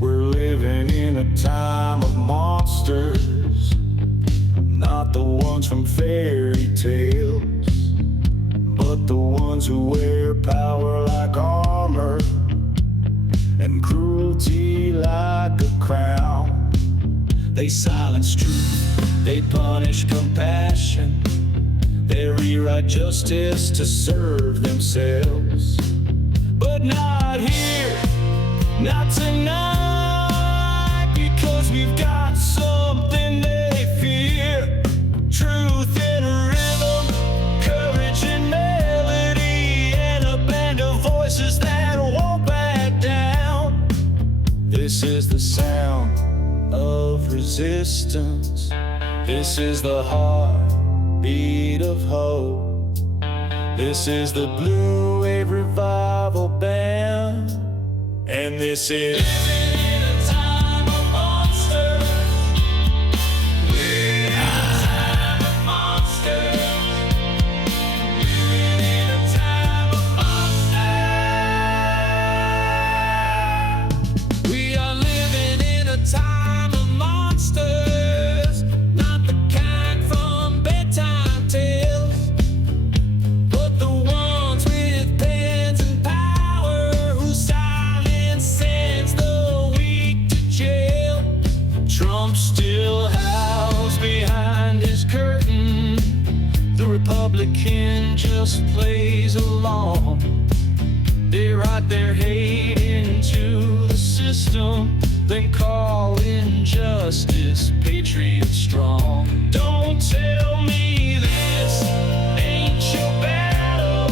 We're living in a time of monsters, not the ones from fairy tales, but the ones who wear power like armor and cruelty like a crown. They silence truth, they punish compassion, they rewrite justice to serve themselves. But not here, not tonight, because we've got something they fear. Truth in rhythm, courage in melody, and a band of voices that won't back down. This is the sound of resistance. This is the heartbeat of hope. This is the Blue Wave Revival Band, and this is Living in a Time of Monsters. Living in a time of monsters. Living in a time of monsters. We are living in a time of monsters, not the kind from bedtime tales, but the ones with pens and power, whose silence sends the weak to jail. Trump still howls behind his curtain. The Republican just plays along. They write their hate into the system, then call injustice patriot strong. Don't tell me this ain't your battle.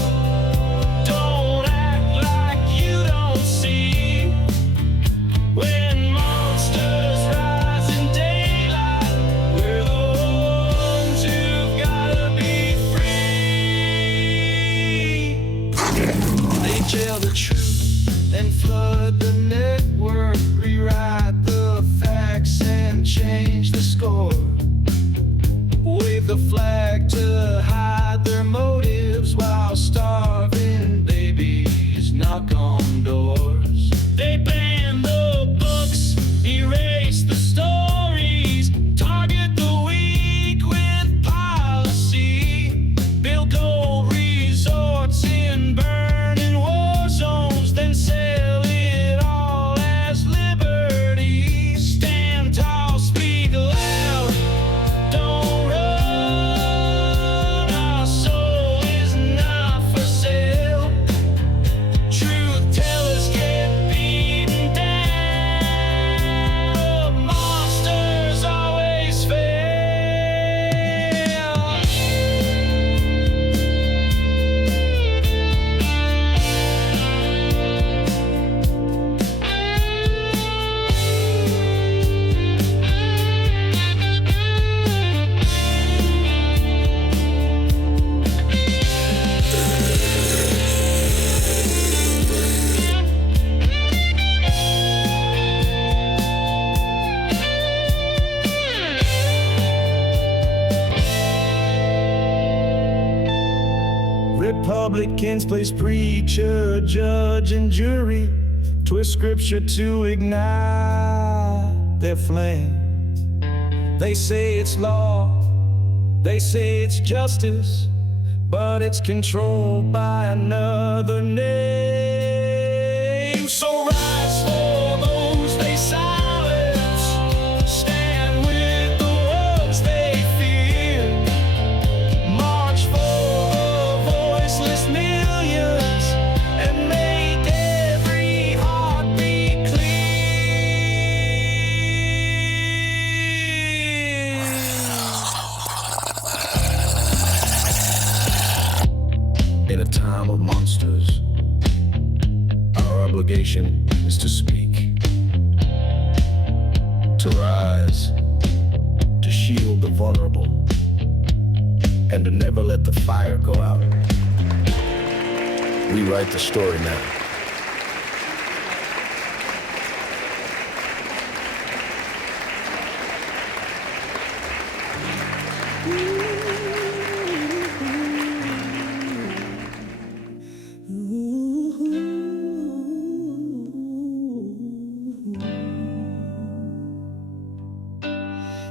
Don't act like you don't see. When monsters rise in daylight, we're the ones who gotta be free. They tell the truth, then flood the network, rewrite the facts and change the score. Wave the flag to hide their motives while starving babies knock on doors. They ban the books, erase the stories, target the weak with policy, build gold resorts in burning war zones, then sell it all as liberty. Stand tall, speak loud, don't run Republicans place preacher, judge, and jury, twist scripture to ignite their flame. They say it's law, they say it's justice, but it's controlled by another name. So rise for those they silence, stand with the ones they fear, march for voiceless millions, and make every heartbeat clear. In a time of monsters, our obligation is to speak, to rise, to shield the vulnerable, and to never let the fire go out. Rewrite the story now.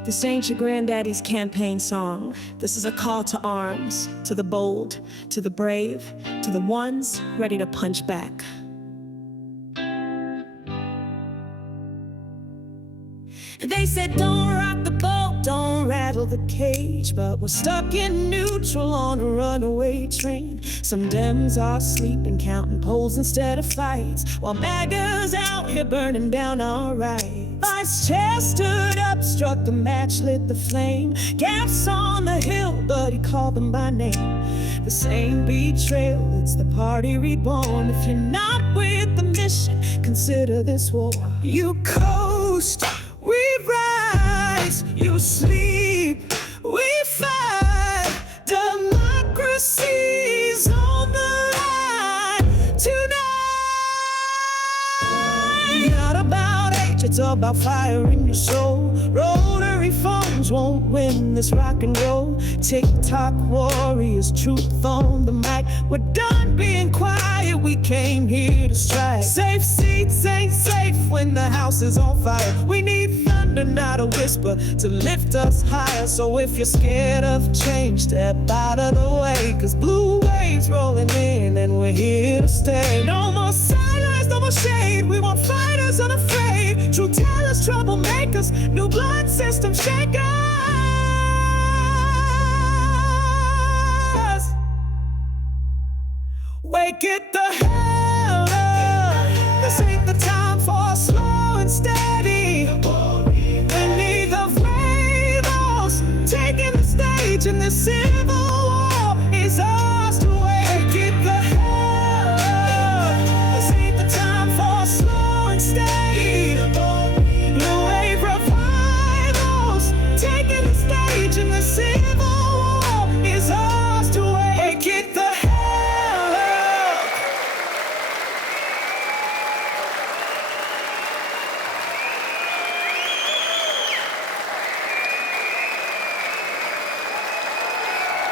This ain't your granddaddy's campaign song. This is a call to arms, to the bold, to the brave, to the ones ready to punch back. They said don't rock the boat, don't rattle the cage, but we're stuck in neutral on a runaway train. Some Dems are sleeping, counting polls instead of fights, while MAGA's out here burning down our rights. Vice Chair stood up, struck the match, lit the flame. Gaps on the hill, but he called them by name. The same betrayal, it's the party reborn. If you're not with the mission, consider this war. You coast, we rise, you sleep, we fight. Democracy's on the line tonight. Not about age, it's about fire in your soul. Rotary phones won't win this rock and roll. TikTok warriors, truth on the mic. We're done being quiet, we came here to strike. Safe seats ain't safe when the house is on fire. We need thunder, not a whisper, to lift us higher. So if you're scared of change, step out of the way, 'cause blue waves rolling in and we're here to stay. No more silence, no more shade, we want fighters unafraid. True tellers, troublemakers, new blood system shakers. Wake it the hell up. This ain't the time for slow and steady. Beneath the flames, taking the stage in this civil war is ours to wake it the hell up. This ain't the time for slow and steady. Blue wave revivals, taking the stage in the civil war is ours to wake it the hell up.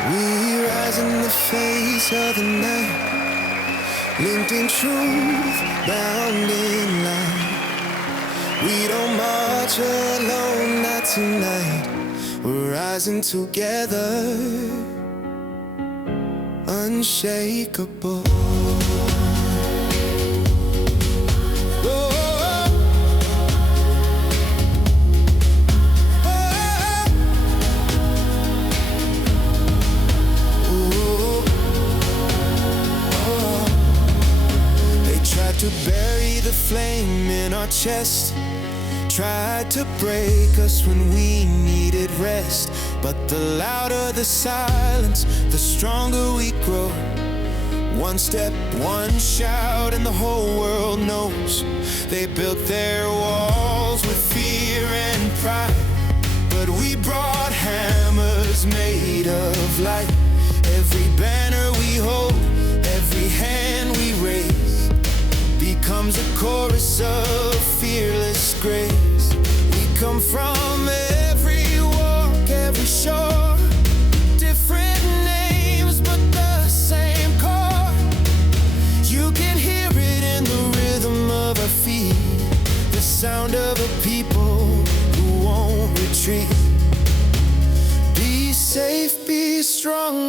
We rise in the face of the night, linked in truth, bound in light. We don't march alone, not tonight. We're rising together, unshakable. To bury the flame in our chest, tried to break us when we needed rest. But the louder the silence, the stronger we grow. One step, one shout, and the whole world knows. They built their walls with fear and pride, but we brought hammers made of light. Every banner we hold, every hand we raise, becomes a chorus of fearless grace. We come from every walk, every shore, different names but the same core.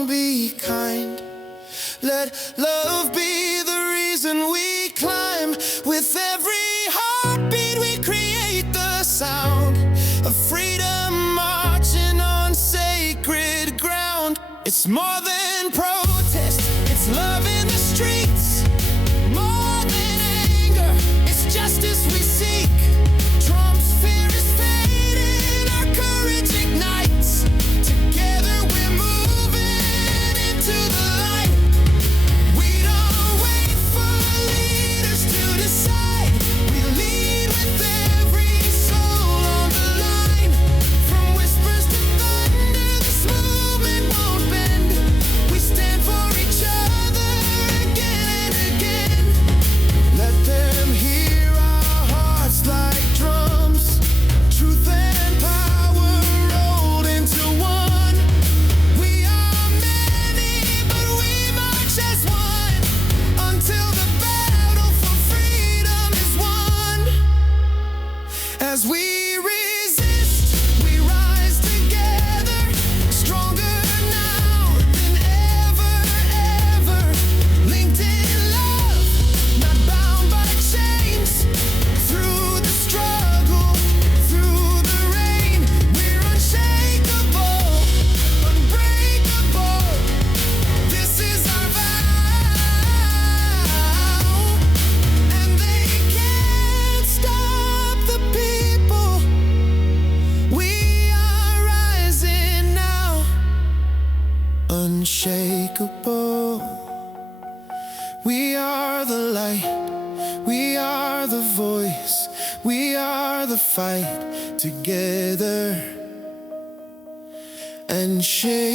strong, be kind. Let love be the reason we climb. With every heartbeat we create the sound of freedom marching on sacred ground. It's more than protest, it's love in the streets. More than anger, it's justice we seek. Trump's fear is fading, our courage ignites. Together we're moving into the light. We don't wait for leaders to decide. We lead with every soul on the line. From whispers to thunder, this movement won't bend. We stand for each other again and again. Let them hear our hearts like drums. Truth and power rolled into one. We are many, but we march as one. Until the battle for freedom is won. As we resist, we rise together. Stronger now than ever, ever. Linked in love, not bound by chains. Through the struggle, through the rain, we're unshakable, unbreakable. This is our vow, and they can't stop the people. We are rising now, unshakable. We are the light, we are the voice, we are the fight together. Unshakable.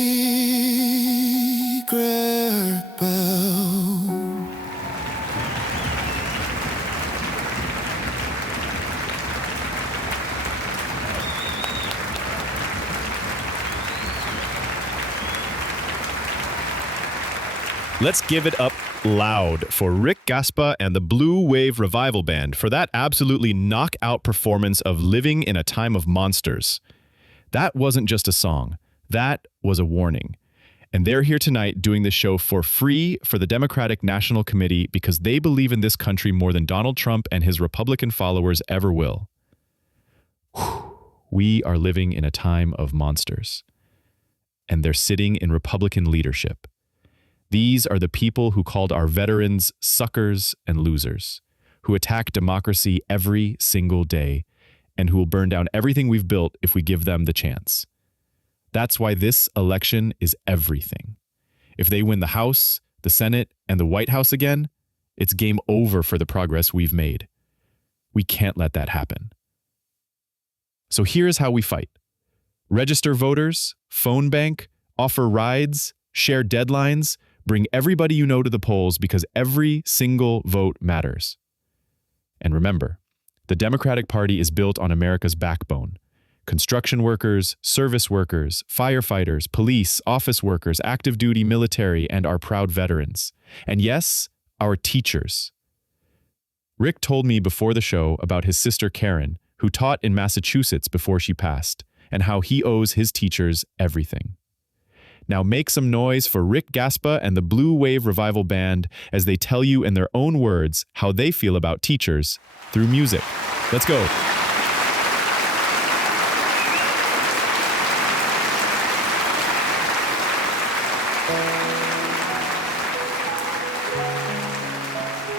Let's give it up loud for Rick Gaspa and the Blue Wave Revival Band for that absolutely knockout performance of Living in a Time of Monsters. That wasn't just a song. That was a warning. And they're here tonight doing this show for free for the Democratic National Committee because they believe in this country more than Donald Trump and his Republican followers ever will. Whew. We are living in a time of monsters. And they're sitting in Republican leadership. These are the people who called our veterans suckers and losers, who attack democracy every single day, and who will burn down everything we've built if we give them the chance. That's why this election is everything. If they win the House, the Senate, and the White House again, it's game over for the progress we've made. We can't let that happen. So here's how we fight. Register voters, phone bank, offer rides, share deadlines, bring everybody you know to the polls because every single vote matters. And remember, the Democratic Party is built on America's backbone. Construction workers, service workers, firefighters, police, office workers, active duty military, and our proud veterans. And yes, our teachers. Rick told me before the show about his sister Karen, who taught in Massachusetts before she passed, and how he owes his teachers everything. Now make some noise for Rick Gaspa and the Blue Wave Revival Band as they tell you in their own words how they feel about teachers through music. Let's go.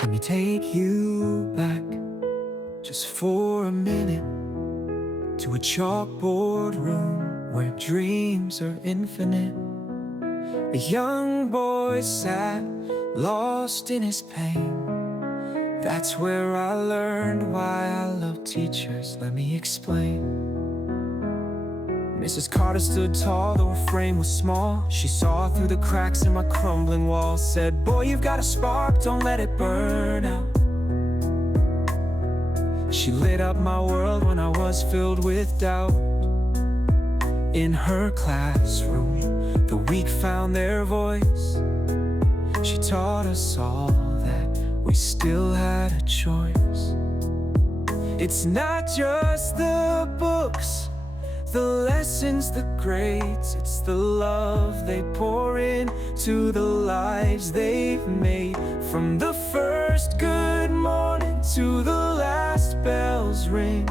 Let me take you back just for a minute to a chalkboard room where dreams are infinite. A young boy sat lost in his pain. That's where I learned why I love teachers. Let me explain. Mrs. Carter stood tall, though her frame was small. She saw through the cracks in my crumbling walls. Said, boy, you've got a spark, don't let it burn out. She lit up my world when I was filled with doubt. In her classroom, the weak found their voice. She taught us all that we still had a choice. It's not just the books the lessons, the greats, it's the love they pour in to the lives they've made. From the first good morning to the last bell's ring,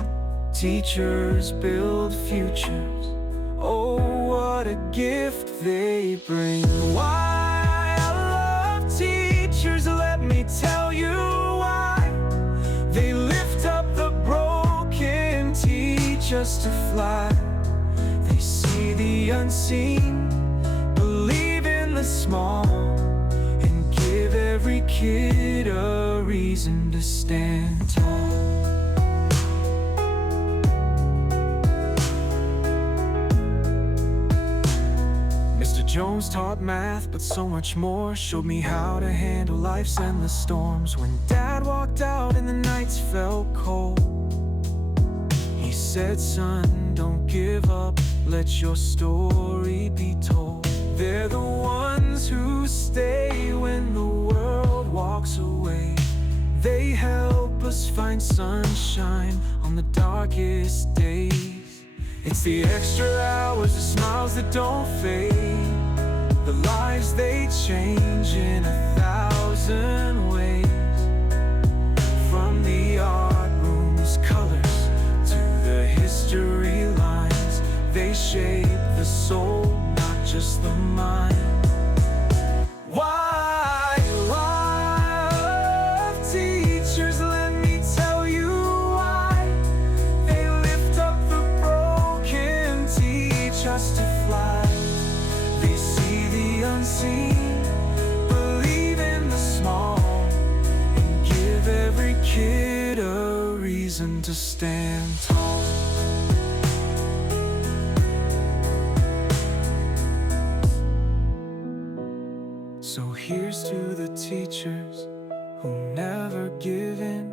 teachers build futures. Oh, what a gift they bring. Why I love teachers, let me tell you why. They lift up the broken, teach us to fly. They see the unseen, believe in the small, and give every kid a reason to stand tall. Jones taught math, but so much more. Showed me how to handle life's endless storms. When Dad walked out and the nights felt cold, he said, son, don't give up, let your story be told. They're the ones who stay when the world walks away. They help us find sunshine on the darkest days. It's the extra hours, the smiles that don't fade, the lives they change in 1,000 ways. From the art room's colors to the history lines, they shape the soul, not just the mind. Why love teachers, let me tell you why. They lift up the broken, teach us to fly. They see the unseen, believe in the small, and give every kid a reason to stand tall. So here's to the teachers who never give in,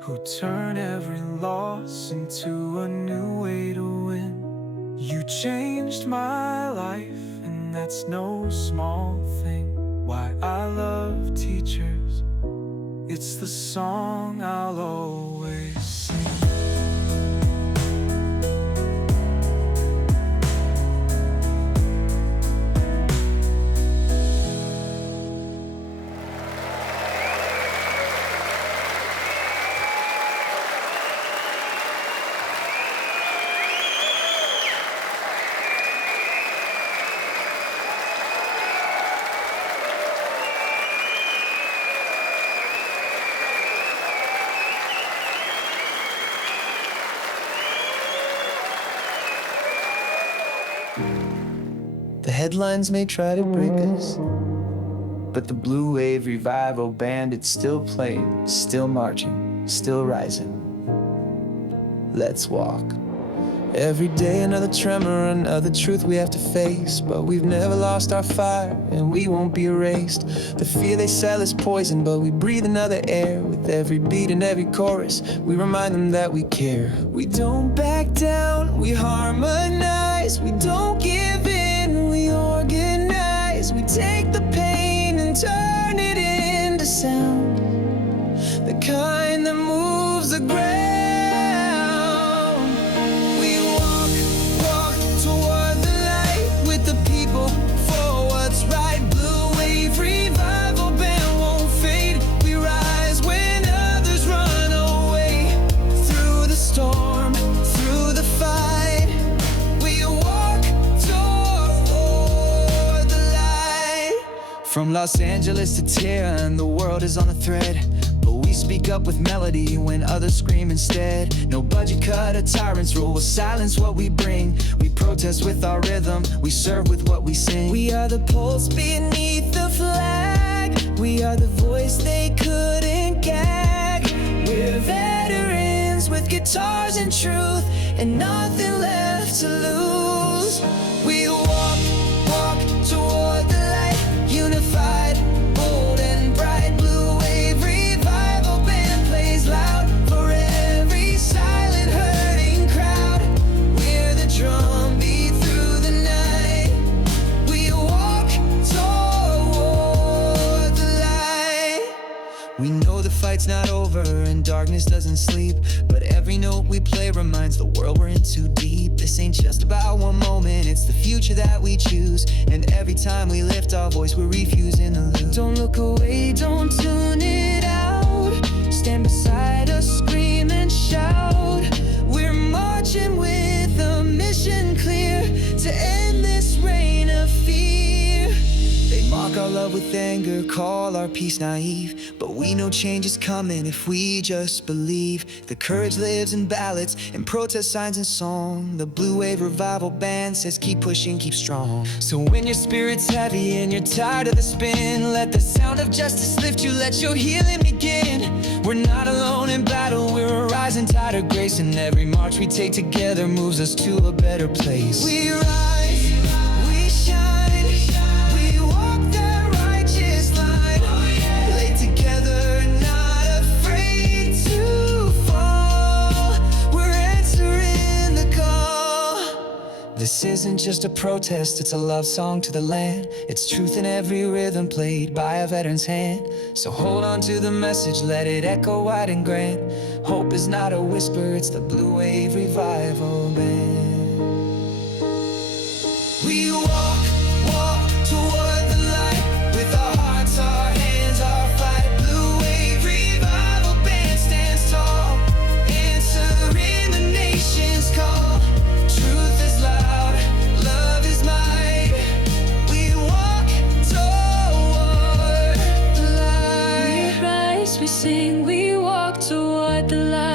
who turn every loss into a new way to win. You changed my life, and that's no small thing. Why I love teachers, it's the song I'll always sing. The headlines may try to break us, but the Blue Wave Revival Band, it's still playing, still marching, still rising. Let's walk. Every day another tremor, another truth we have to face, but we've never lost our fire and we won't be erased. The fear they sell is poison, but we breathe another air. With every beat and every chorus, we remind them that we care. We don't back down, we harmonize, we don't give in, we organize. We take the pain and turn it into sound, the kind that moves the ground. From Los Angeles to Tehran, the world is on a thread, but we speak up with melody when others scream instead. No budget cut, a tyrant's rule will silence what we bring. We protest with our rhythm, we serve with what we sing. We are the pulse beneath the flag, we are the voice they couldn't gag. We're veterans with guitars and truth, and nothing left to lose. We walk toward the light, unified, bold and bright. Blue Wave Revival Band plays loud for every silent hurting crowd. We're the drum beat through the night. We walk toward the light. We know the fight's not over and darkness doesn't sleep, but every note we play reminds the world we're in too deep. This ain't just about one moment, it's the future that we choose. And every time we lift our voice, we're refusing to lose. Don't look away, don't tune it out. Stand beside us, scream and shout. We're marching with a mission clear to end this reign of fear. They mock our love with anger, call our peace naive, but we know change is coming if we just believe. The courage lives in ballads and protest signs and song. The Blue Wave Revival Band says keep pushing, keep strong. So when your spirit's heavy and you're tired of the spin, let the sound of justice lift you, let your healing begin. We're not alone in battle, we're a rising tide of grace, and every march we take together moves us to a better place. We rise, we shine, we walk that righteous line. Lay together, not afraid to fall. We're answering the call. This isn't just a protest, it's a love song to the land. It's truth in every rhythm played by a veteran's hand. So hold on to the message, let it echo wide and grand. Hope is not a whisper, it's the Blue Wave Revival Band. We walk toward the light with our hearts, our hands, our fight. Blue Wave Revival Band stands tall, answering the nation's call. Truth is loud, love is might. We walk toward the light. We rise, we sing, we walk toward the light.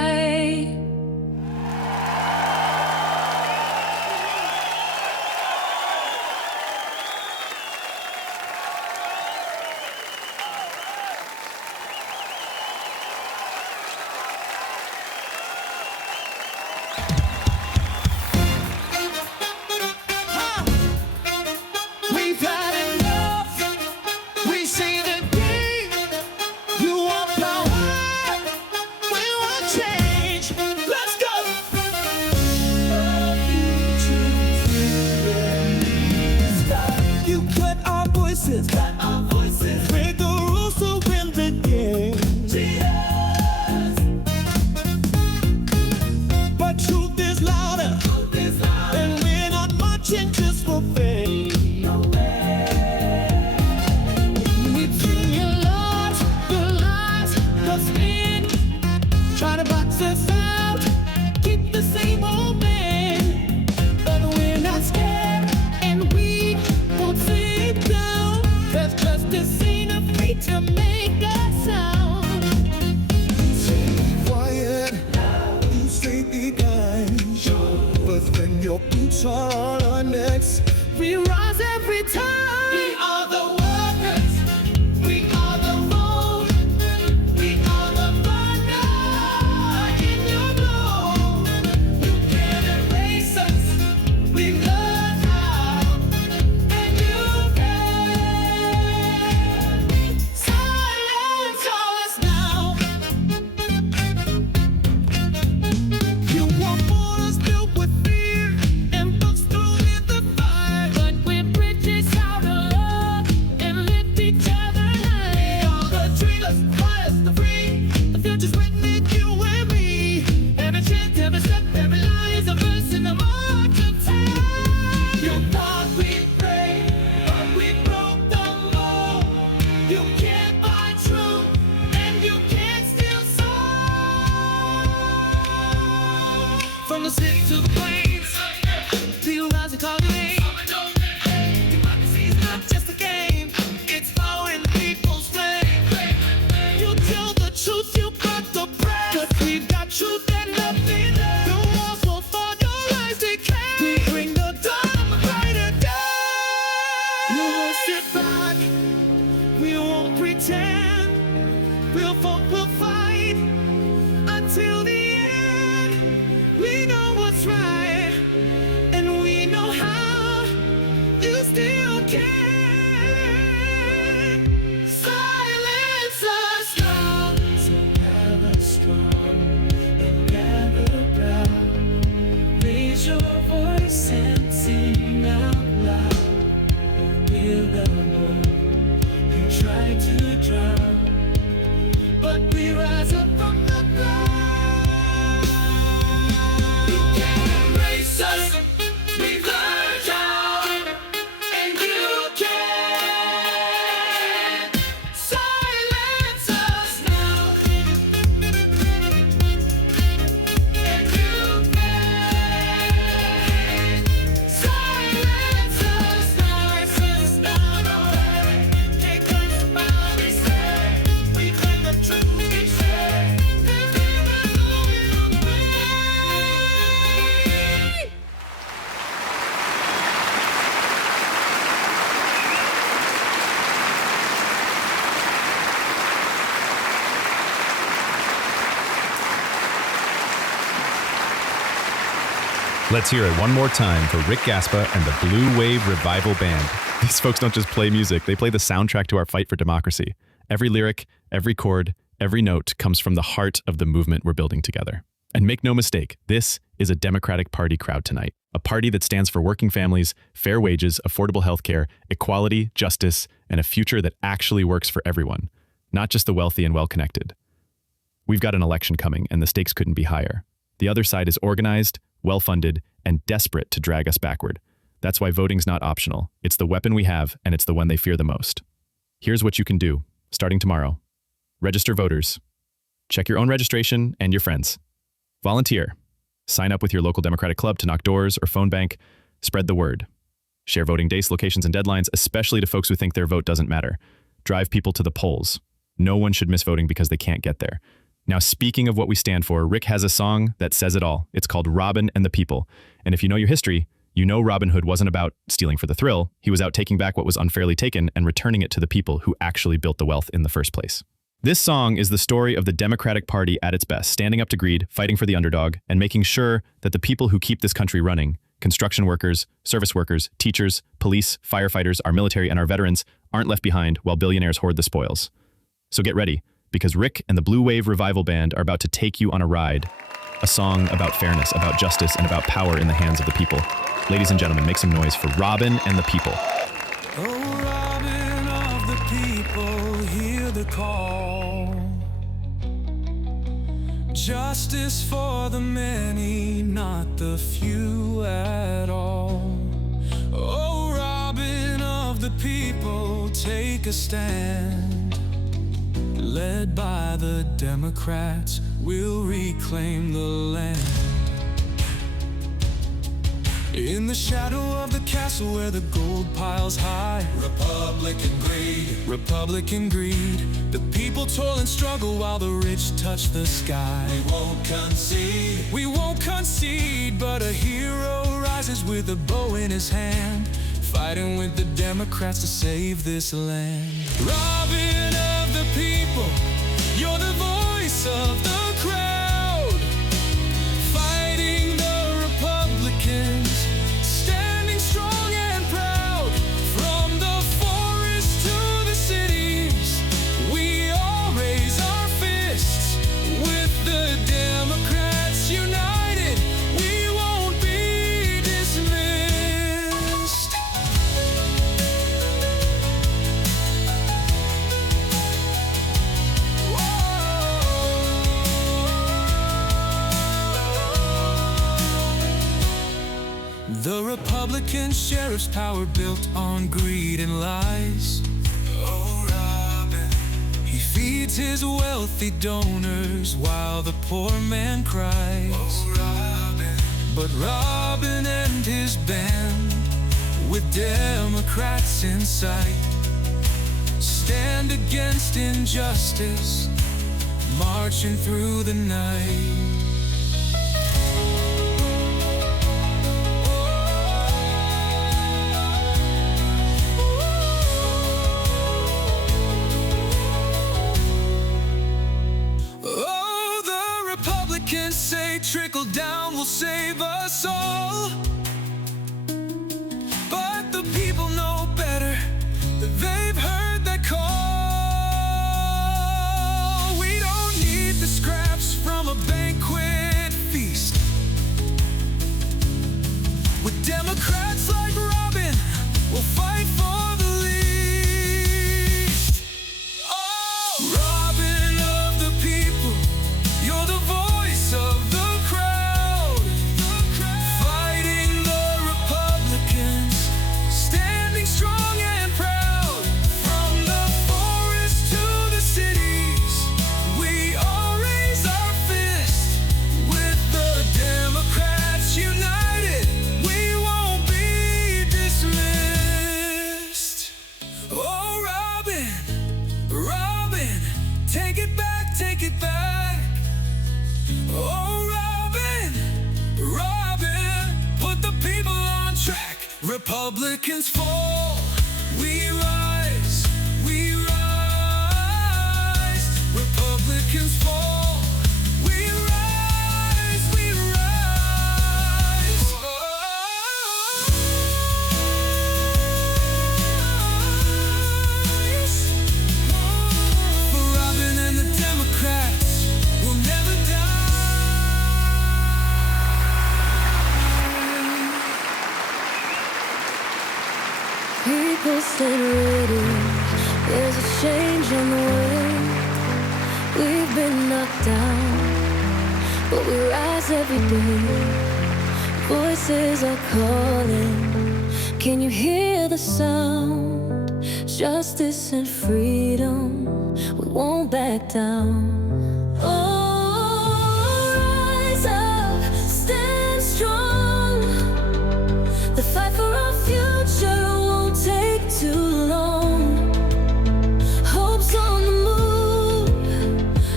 We've had enough. We see the game. You want power? We want change. Let's go. You cut our voices. Break the rules to win the game. But truth is louder. And we're not marching just for fame. We've seen your lies, the spin. Try to box us out, keep the same old man. But we're not scared, and we won't sit down. 'Cause justice ain't afraid to make us sound. Quiet, you say be kind. But when your boots are on our necks, we rise every time. We are the workers. We are the road. We are the fire in your glow. You can't erase us. We learn how, and you can. Silence us now. You want borders built with fear and books thrown in the fire. But we're bridges out of love and lift each other high. All the dreamers, fires, the free. The future's written in you and me. Every chant, every step, every line is a verse in the march of time. You thought we'd break, but we broke the mold. You can't buy truth, and you can't steal soul. From the city to the plains, people rise and call your name. Democracy's not just a game, it's power in the people's flame. You tell the truth, you got the bread, but we've got truth and nothing left. The walls won't fall, your lies decay. We bring the dawn, the brighter day. We won't sit back, we won't pretend. We'll fight until the end. We know what's right, and we know how. You still can. Silence us now. So gather strong and gather proud. Raise your voice and sing out loud. We're the one you try to drown, Let's hear it one more time for Rick Gaspa and the Blue Wave Revival Band. These folks don't just play music, they play the soundtrack to our fight for democracy. Every lyric, every chord, every note comes from the heart of the movement we're building together. And make no mistake, this is a Democratic Party crowd tonight. A party that stands for working families, fair wages, affordable healthcare, equality, justice, and a future that actually works for everyone, not just the wealthy and well-connected. We've got an election coming, and the stakes couldn't be higher. The other side is organized, well-funded, and desperate to drag us backward. That's why voting's not optional. It's the weapon we have, and it's the one they fear the most. Here's what you can do, starting tomorrow. Register voters. Check your own registration and your friends. Volunteer. Sign up with your local Democratic club to knock doors or phone bank. Spread the word. Share voting dates, locations, and deadlines, especially to folks who think their vote doesn't matter. Drive people to the polls. No one should miss voting because they can't get there. Now, speaking of what we stand for, Rick has a song that says it all. It's called Robin and the People. And if you know your history, you know Robin Hood wasn't about stealing for the thrill. He was out taking back what was unfairly taken and returning it to the people who actually built the wealth in the first place. This song is the story of the Democratic Party at its best, standing up to greed, fighting for the underdog, and making sure that the people who keep this country running, construction workers, service workers, teachers, police, firefighters, our military, and our veterans, aren't left behind while billionaires hoard the spoils. So get ready, because Rick and the Blue Wave Revival Band are about to take you on a ride. A song about fairness, about justice, and about power in the hands of the people. Ladies and gentlemen, make some noise for Robin and the People. Oh, Robin of the people, hear the call. Justice for the many, not the few at all. Oh, Robin of the people, take a stand. Led by the Democrats, we'll reclaim the land. In the shadow of the castle where the gold piles high, Republican greed, Republican greed. The people toil and struggle while the rich touch the sky. We won't concede, we won't concede. But a hero rises with a bow in his hand, fighting with the Democrats to save this land. Robin of the people, you're the voice of the crowd, fighting the Republicans, standing strong and proud. From the forest to the cities, we all raise our fists. With the Democrats united, we won't be dismissed. The Republican sheriff's power built on greed and lies. Oh, Robin. He feeds his wealthy donors while the poor man cries. Oh, Robin. But Robin and his band, with Democrats in sight, stand against injustice, marching through the night. Say trickle down will save us all, but the people know better. They've heard that call. We don't need the scraps from a banquet feast. With Democrats like Robin, we'll fight for the least. Oh, Robin of the people, you're the voice of the crowd, fighting the Republicans, standing strong and proud. From the forest to the cities, we all raise our fist. With the Democrats united, we won't be dismissed. Oh, Robin, Robin, take it back, take it back. Oh, Robin, Robin, put the people on track. Republicans fall, we rise, we rise. Republicans fall, we rise, we rise. stand ready. There's a change on the way. We've been knocked down, but we rise every day. Voices are calling. Can you hear the sound? Justice and freedom, we won't back down. Oh, rise up, stand strong. The fight for our future won't take too long. Hope's on the move,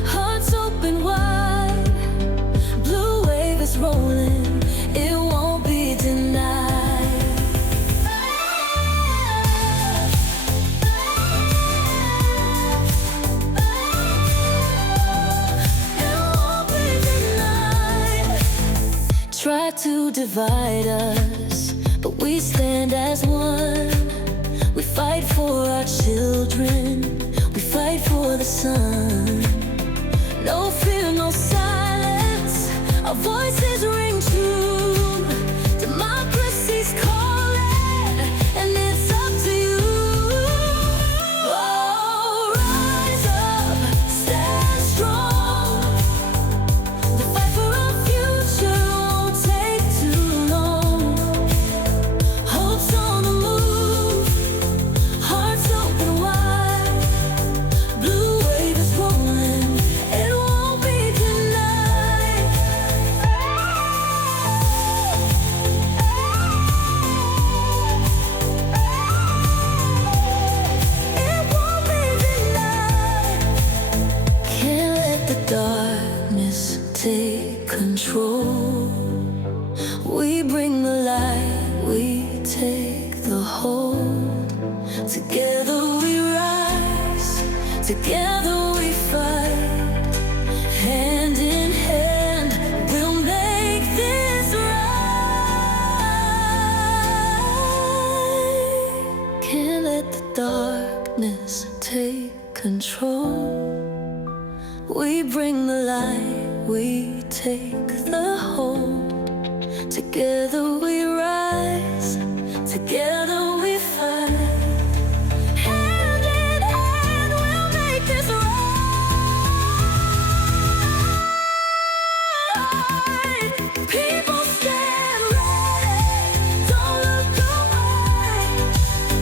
hearts open wide. Blue wave is rolling, it won't be denied. It won't be denied. Try to divide us, but we stand as one. We fight for our children, we fight for the sun. No fear, no silence, our voices ring true. Democracy's calling, and it's up to you. Oh, rise up, stand strong. The fight for our future won't take too long. Hope's on the move, hearts open wide. Blue wave is rolling, it won't be denied. It won't be denied. Can't let the darkness take control. We bring the light, we take the hold. Together we rise, together we fight. Hand in hand, we'll make this right. Can't let the darkness take control. We bring the light, we take the hold. Together we rise, together we fight. Hand in hand, we'll make this right. People stand ready, don't look away.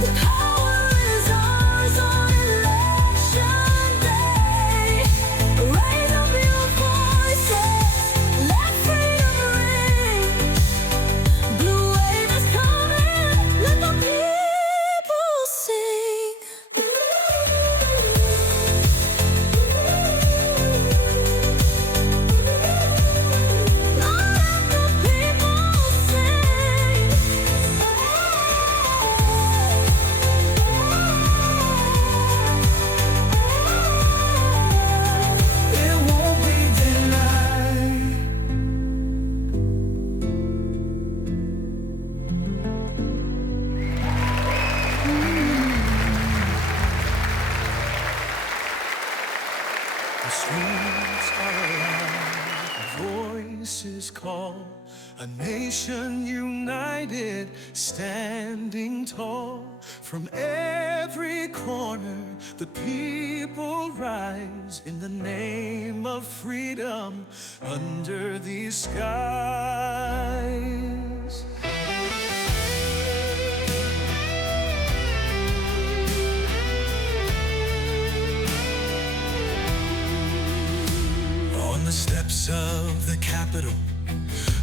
The power is ours on election day. Raise up your voices, let freedom ring. Blue wave is coming, let the people sing. Let the people sing. It won't be denied. The streets are alive, voices call, a nation united, standing tall. From every corner, the people rise in the name of freedom under these skies. On the steps of the Capitol,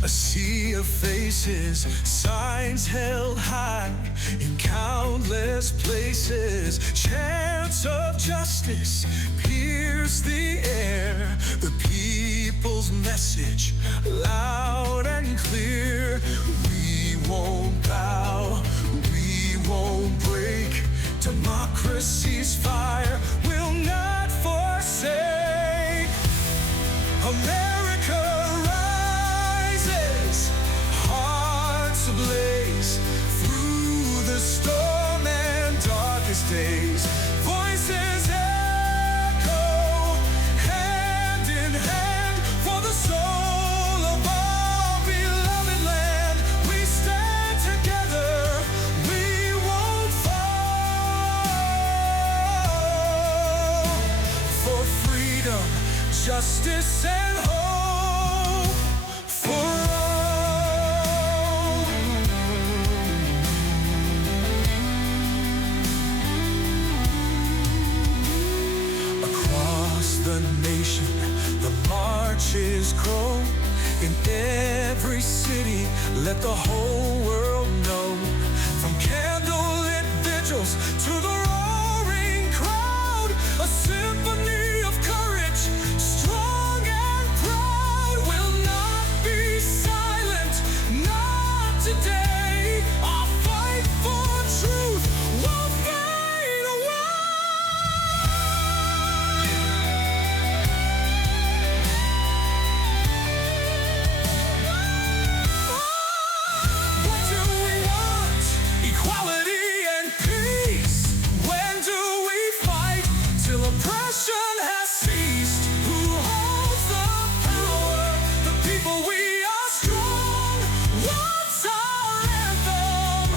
a sea of faces, signs held high in countless places. Chants of justice pierce the air. The people's message, loud and clear. We won't bow, we won't break. Democracy's fire will not forsake. America rises, hearts ablaze, through the storm and darkest days. Voices echo, hand in hand, for the soul of our beloved land. We stand together, we won't fall. freedom, justice, and hope for all. Across the nation, the marches grow. In every city, let the whole world know. From candlelit vigils to the roaring crowd, a symphony of courage, strong and proud, will not be silent, not today. Our fight for truth will fade away. What do we want? Equality and peace. When do we fight till oppression has ceased? Who holds the power? The people. We are strong. What's our anthem?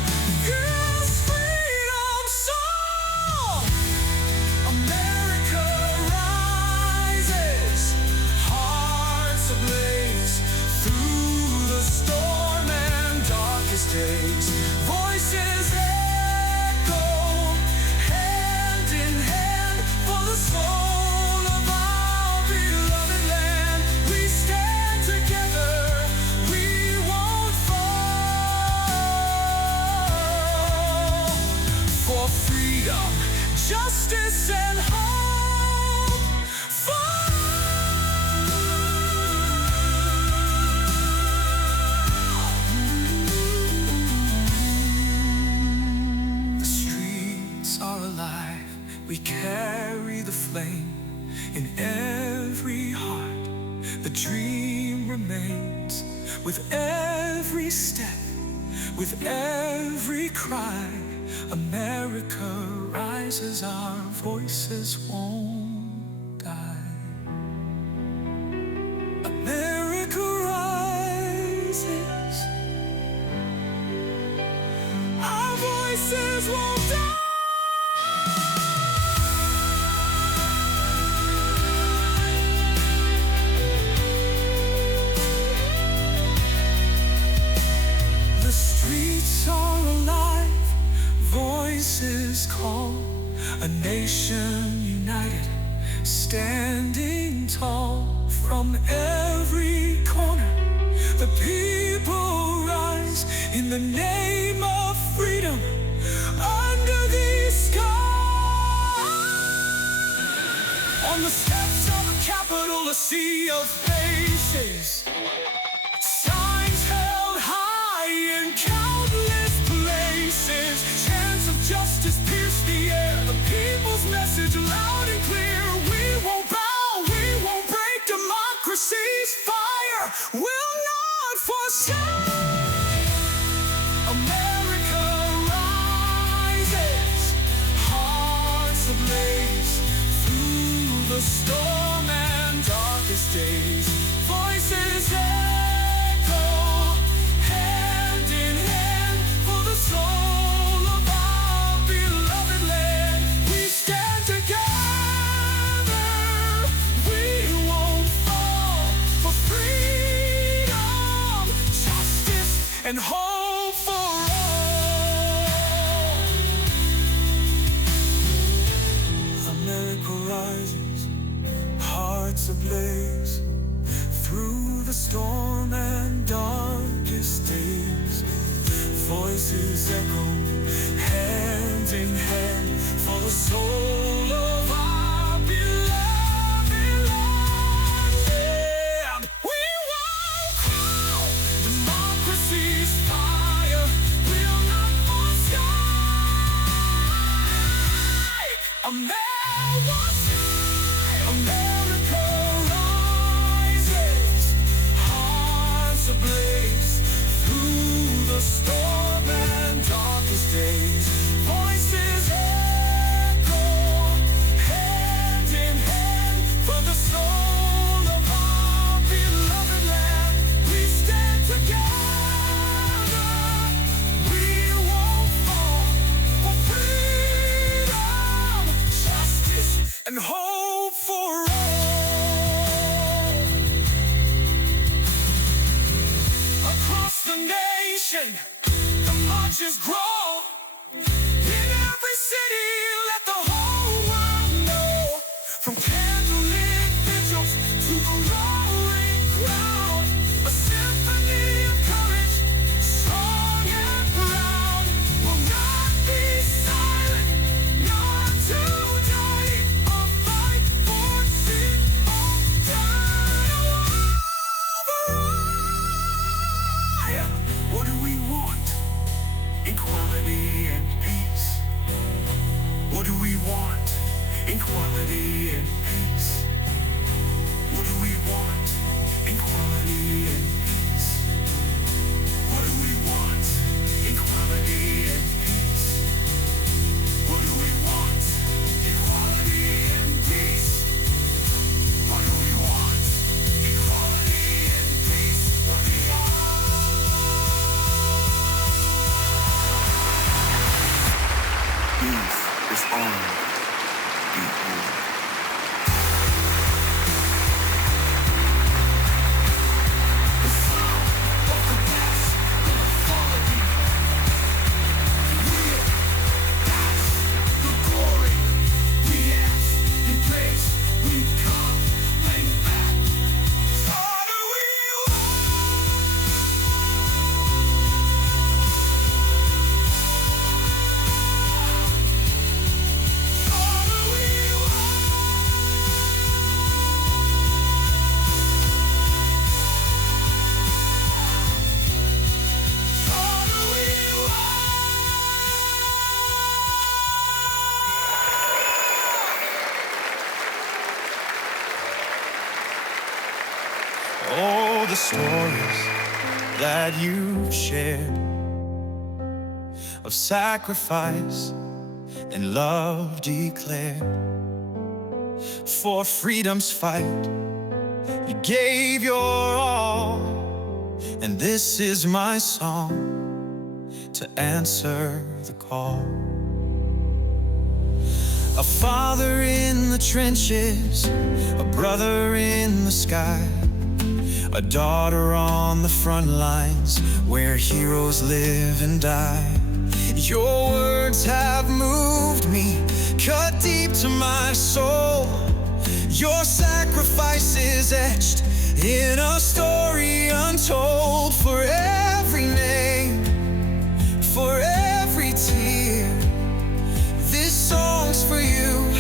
This freedom song. America rises, hearts ablaze through the storm and darkest days. Voices echo, hand in hand, for the soul of our beloved land. We stand together, we won't fall. For freedom, justice, and hope for the streets are alive. We carry the flame in every heart. The dream remains with every step, with every cry. America rises, our voices won't die. America rises, our voices won't die. The streets are alive, voices call, a nation united, standing tall. From every corner, the people rise in the name of freedom under these skies. On the steps of the Capitol, a sea of faces, signs held high in countless places. Chants of justice pierce the air, the people's message loud and clear. We won't bow, we won't break. Democracy's fire will not forsake. America rises, hearts ablaze through the storm and darkest days. Voices echo, hand in hand, for the soul of our beloved land. We stand together, we won't fall. For freedom, justice, and hope for all. America rises, hearts ablaze through the storm and darkest days. Voices echo, hand in hand, for the soul of our beloved land. We won't crawl. Democracy's fire will not forsake. America rises, hearts ablaze through the storm and darkest days. Voices echo, again. The marches grow in every city. Let the whole world know. From candlelit vigils to the roaring crowd, a symphony of courage, strong and proud. Will not be silent, not to die. A fight for sin, what do we want? Equality and peace. What do we want? Equality and peace. What do we want? Equality and peace. What do we want? Equality and peace. What do we want? Equality and peace. What do we want? Equality and peace. What do we want? Peace is on the earth. The sound of the bass in authority. We ask the glory. We ask the grace. We come and back. Father, we Oh, the stories that you've shared of sacrifice and love declared for freedom's fight. You gave your all, and this is my song to answer the call. A father in the trenches, a brother in the sky, a daughter on the front lines where heroes live and die. Your words have moved me, cut deep to my soul. Your sacrifice is etched in a story untold. For every name, for every tear, this song's for you.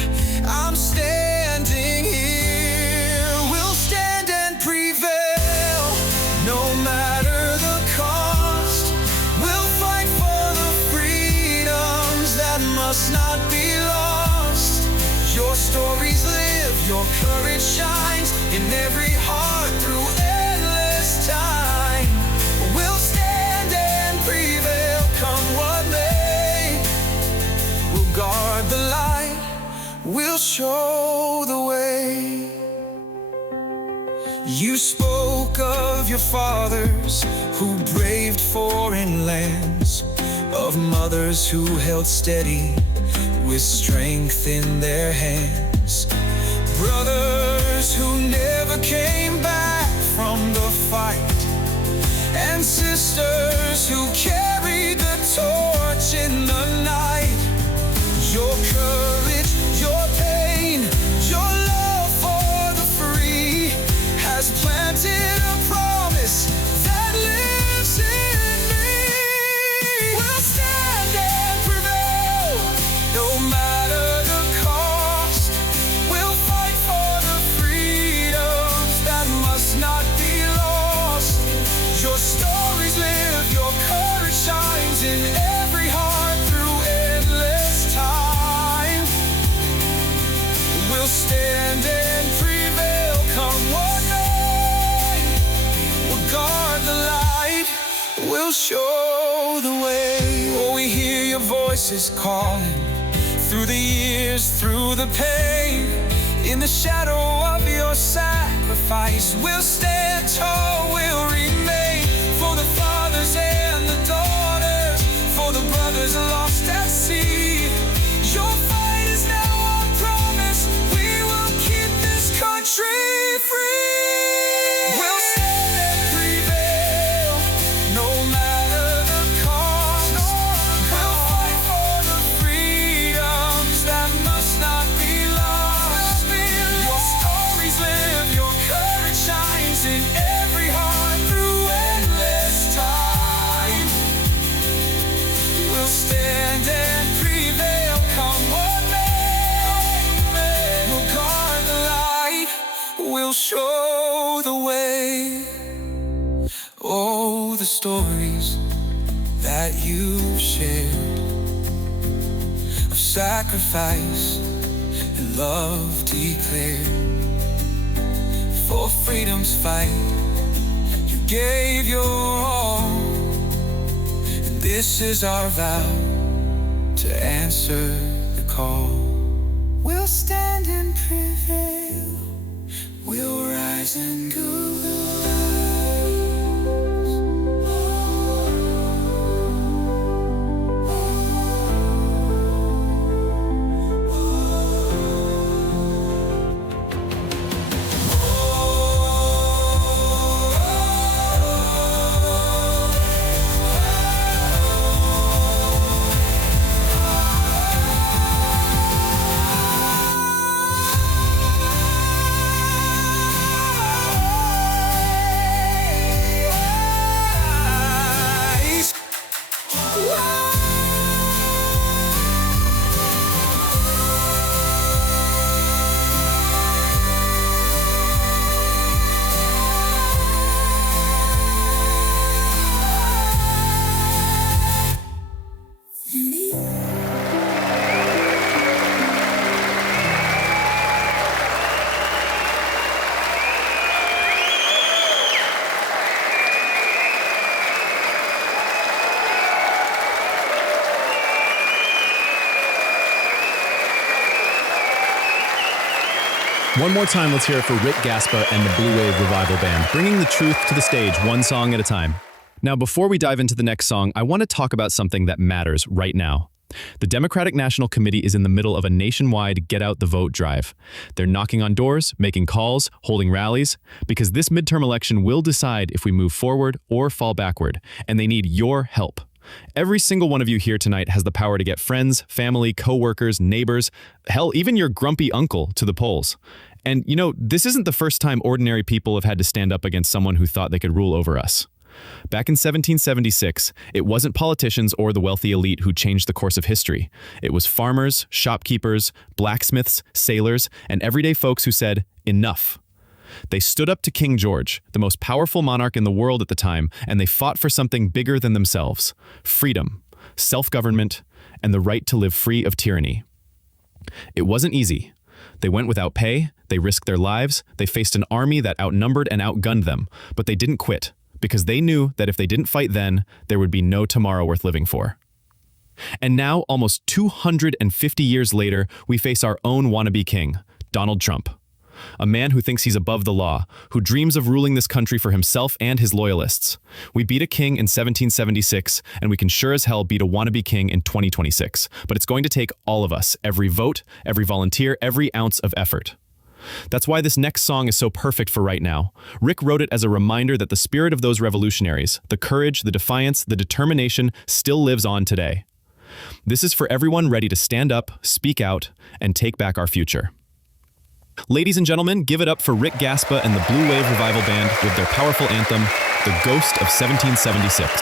I'm standing here. We'll stand and prevail, no matter the cost. We'll fight for the freedoms that must not be lost. Your stories live, your courage shines in every heart through endless time. We'll stand and prevail, come what may. We'll guard the light, we'll show the way. You spoke of your fathers who braved foreign lands, of mothers who held steady with strength in their hands, brothers who never came back from the fight, and sisters who carried the torch in the night. Your courage, your pain, your love for the free has planted a promise that lives in me. We'll stand and prevail, no matter the cost. We'll fight for the freedoms that must not be lost. Your stories live, your courage shines in every heart through endless time. We'll stand and prevail, come what may. We'll guard the light, we'll show the way. Oh, we hear your voices calling through the years, through the pain. In the shadow of your sacrifice, we'll stand tall, we'll remain. For the fathers and the daughters, for the brothers lost at sea. Your fight is now our promise, we will keep this country free. We'll stand and prevail, no matter the show the way. Oh, the stories that you've shared of sacrifice and love declared. For freedom's fight, you gave your all, and this is our vow to answer the call. We'll stand and prevail, we'll rise and go. One more time, let's hear it for Rick Gaspa and the Blue Wave Revival Band, bringing the truth to the stage one song at a time. Now, before we dive into the next song, I want to talk about something that matters right now. The Democratic National Committee is in the middle of a nationwide Get Out the Vote drive. They're knocking on doors, making calls, holding rallies, because this midterm election will decide if we move forward or fall backward, and they need your help. Every single one of you here tonight has the power to get friends, family, co-workers, neighbors, hell, even your grumpy uncle to the polls. And you know, this isn't the first time ordinary people have had to stand up against someone who thought they could rule over us. Back in 1776, it wasn't politicians or the wealthy elite who changed the course of history. It was farmers, shopkeepers, blacksmiths, sailors, and everyday folks who said, enough. They stood up to King George, the most powerful monarch in the world at the time, and they fought for something bigger than themselves: freedom, self-government, and the right to live free of tyranny. It wasn't easy. They went without pay, they risked their lives, they faced an army that outnumbered and outgunned them, but they didn't quit, because they knew that if they didn't fight then, there would be no tomorrow worth living for. And now, almost 250 years later, we face our own wannabe king, Donald Trump. A man who thinks he's above the law, who dreams of ruling this country for himself and his loyalists. We beat a king in 1776, and we can sure as hell beat a wannabe king in 2026. But it's going to take all of us, every vote, every volunteer, every ounce of effort. That's why this next song is so perfect for right now. Rick wrote it as a reminder that the spirit of those revolutionaries, the courage, the defiance, the determination, still lives on today. This is for everyone ready to stand up, speak out, and take back our future. Ladies and gentlemen, give it up for Rick Gaspa and the Blue Wave Revival Band with their powerful anthem, The Ghost of 1776.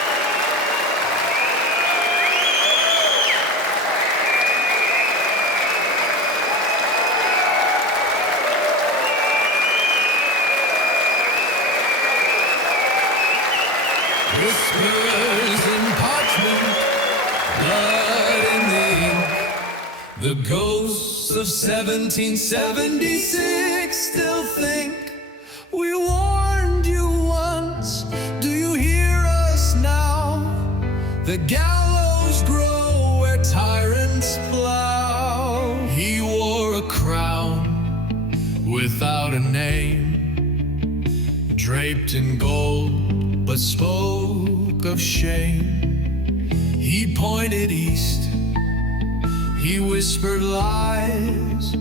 Whispers in parchment, blood in the ink. The ghosts of 1776 still think we warned you once. Do you hear us now? The gallows grow where tyrants plow. He wore a crown without a name, draped in gold, but spoke of shame. He pointed east, he whispered lies,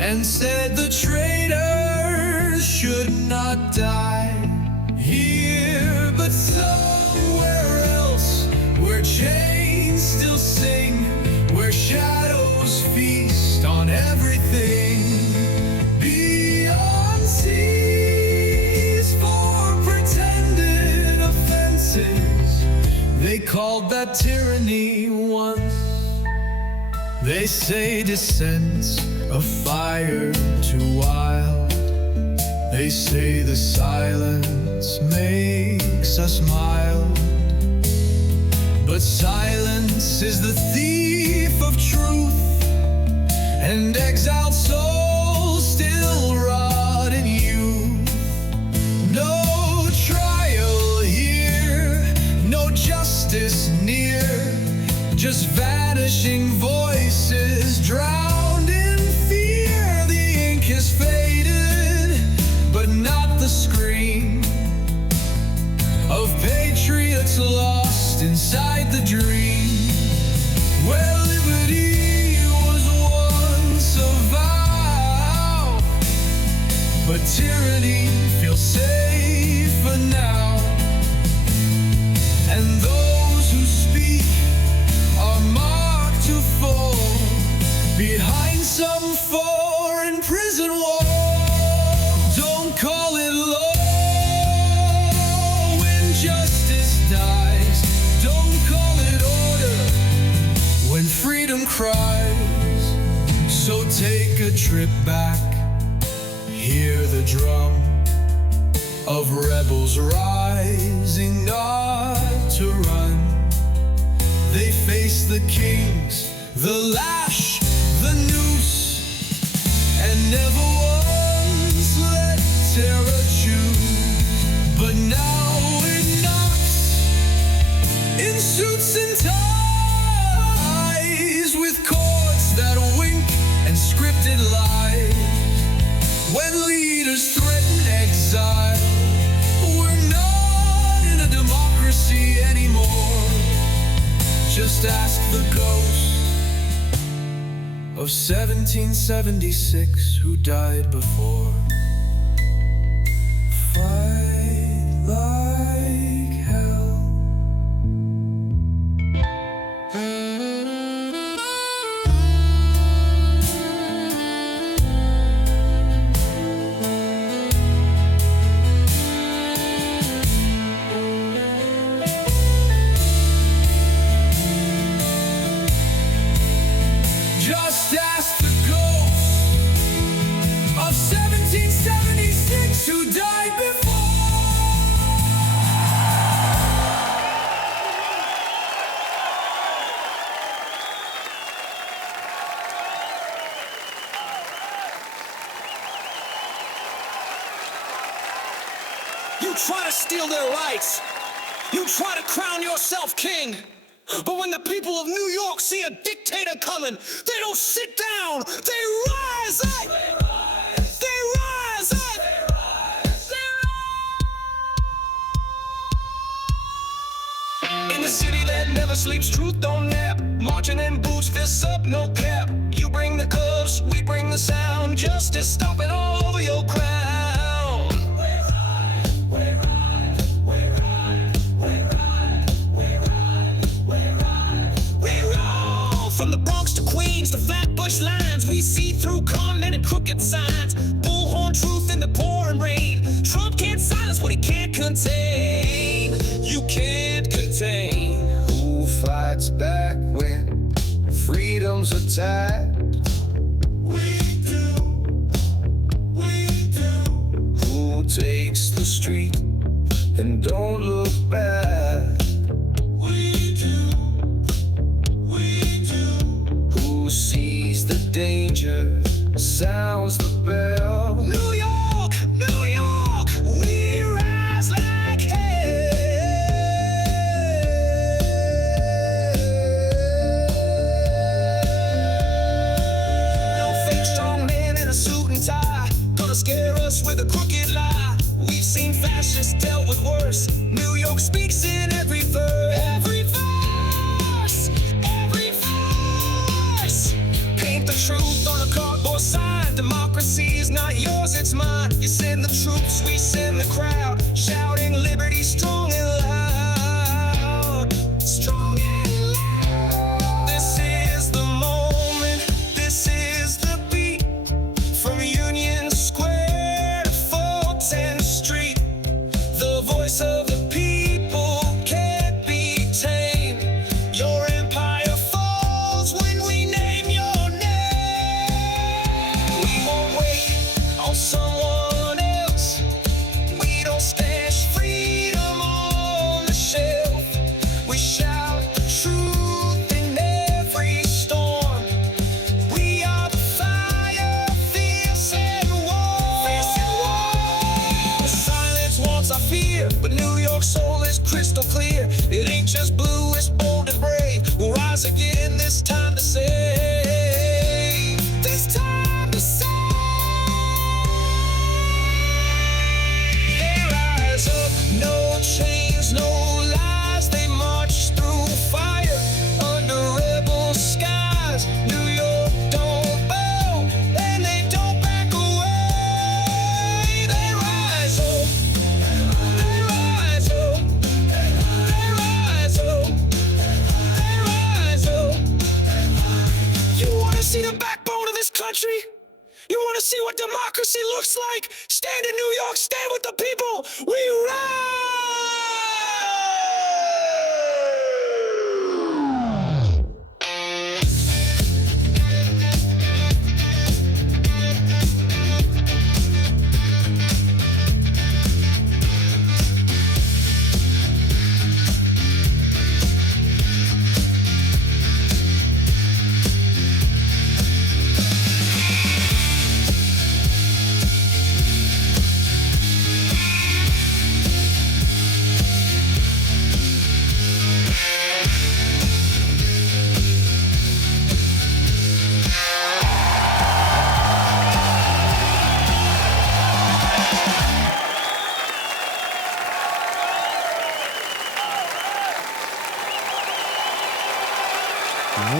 and said the traitors should not die here, but somewhere else, where chains still sing, where shadows feast on everything. Beyond seas for pretended offenses, they called that tyranny once. They say descents of fire too wild, They say the silence makes us mild, but silence is the thief of truth, and exiled souls still rot in youth. No trial here, no justice near, just vanishing voices drowned in fear. The ink is faded, but not the scream of patriots lost inside the dream. Where liberty was once a vow, but tyranny feels safer now. And those who speak are marked to fall behind some foreign prison wall. Don't call it law when justice dies. Don't call it order when freedom cries. So take a trip back, hear the drum of rebels rising not to run. They face the kings, the lash, the noose, and never once let terror choose. But now it knocks in suits and ties, with chords that wink and scripted lies. When leaders threaten exile, we're not in a democracy anymore. Just ask the ghost of 1776 who died before. Fight like hell. Just ask the ghost of 1776 who died before. You try to steal their rights. You try to crown yourself king. But when the people of New York see a dictator coming, they don't sit down. They rise up. They rise up. In the city that never sleeps, truth don't nap. Marching in boots, fists up, no cap. You bring the cuffs, we bring the sound. Justice stomping all over your crown. From the Bronx to Queens to Flatbush lines, we see through con men and crooked signs. Bullhorn truth in the pouring rain. Trump can't silence what he can't contain. You can't contain. Who fights back when freedom's attacked? We do. We do. Who takes the street and don't look back? We do. We do. Who sees the danger, sounds the bell? New York, New York, we rise like hell. No fake strong man in a suit and tie, gonna scare us with a crooked lie. We've seen fascists dealt with worse. New York speaks in every verse. Every verse. Every verse. Paint the truth on a cardboard sign. Democracy is not yours, it's mine. You send the troops, we send the crowd, shouting liberty strong and loud. Strong and loud. This is the moment. This is the beat. From Union Square to 410th Street. The voice of the people can't be tamed. Your empire falls when we name your name. We won't wait on someone else. soul is crystal clear. It ain't just blue, it's bold and brave. We'll rise again, this time to save. This time to save. They rise up, no chains, no lies. They march through fire under rebel skies. New York don't bow, and they don't back away. They rise up, they rise up, they rise up, they rise up. You wanna see the backbone of this country? You wanna see what democracy looks like? Stand in New York, stand with the people. We rise!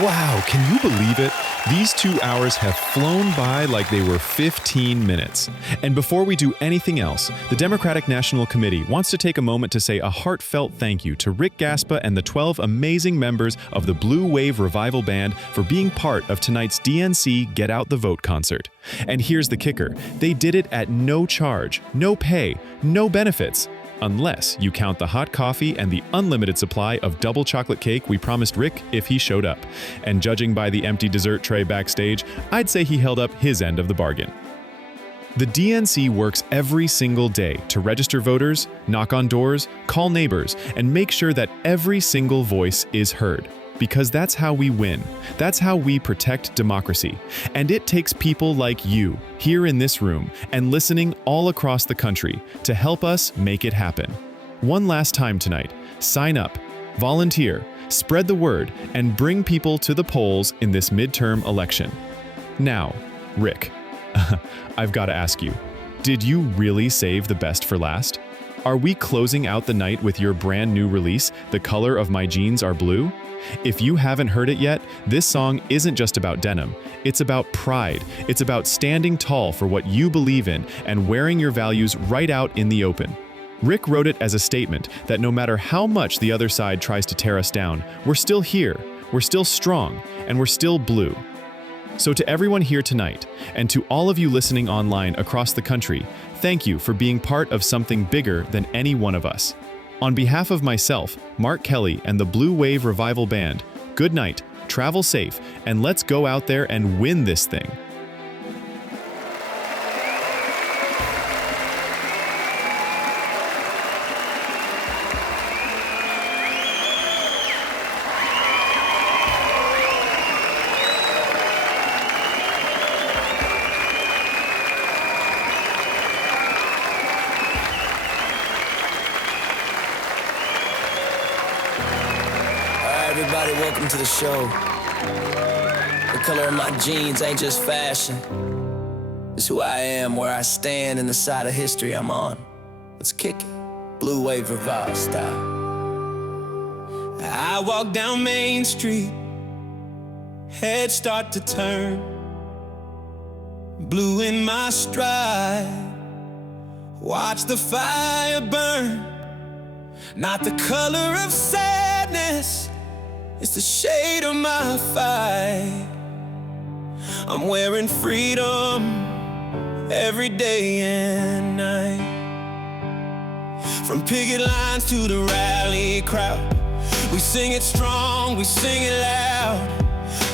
Wow, can you believe it? These 2 hours have flown by like they were 15 minutes. And before we do anything else, the Democratic National Committee wants to take a moment to say a heartfelt thank you to Rick Gaspa and the 12 amazing members of the Blue Wave Revival Band for being part of tonight's DNC Get Out the Vote concert. And here's the kicker, they did it at no charge, no pay, no benefits. Unless you count the hot coffee and the unlimited supply of double chocolate cake we promised Rick if he showed up. And judging by the empty dessert tray backstage, I'd say he held up his end of the bargain. The DNC works every single day to register voters, knock on doors, call neighbors, and make sure that every single voice is heard. Because that's how we win. That's how we protect democracy. And it takes people like you, here in this room, and listening all across the country, to help us make it happen. One last time tonight, sign up, volunteer, spread the word, and bring people to the polls in this midterm election. Now, Rick, I've got to ask you, did you really save the best for last? Are we closing out the night with your brand new release, The Color of My Jeans Are Blue? If you haven't heard it yet, this song isn't just about denim. It's about pride. It's about standing tall for what you believe in and wearing your values right out in the open. Rick wrote it as a statement that no matter how much the other side tries to tear us down, we're still here, we're still strong, and we're still blue. So to everyone here tonight, and to all of you listening online across the country, thank you for being part of something bigger than any one of us. On behalf of myself, Mark Kelly, and the Blue Wave Revival Band, good night, travel safe, and let's go out there and win this thing. Everybody, welcome to the show. The color of my jeans ain't just fashion. It's who I am, where I stand, and the side of history I'm on. Let's kick it. Blue Wave Revival style. I walk down Main Street, head start to turn, blue in my stride, watch the fire burn. Not the color of sadness, it's the shade of my fight. I'm wearing freedom every day and night. From picket lines to the rally crowd, we sing it strong, we sing it loud.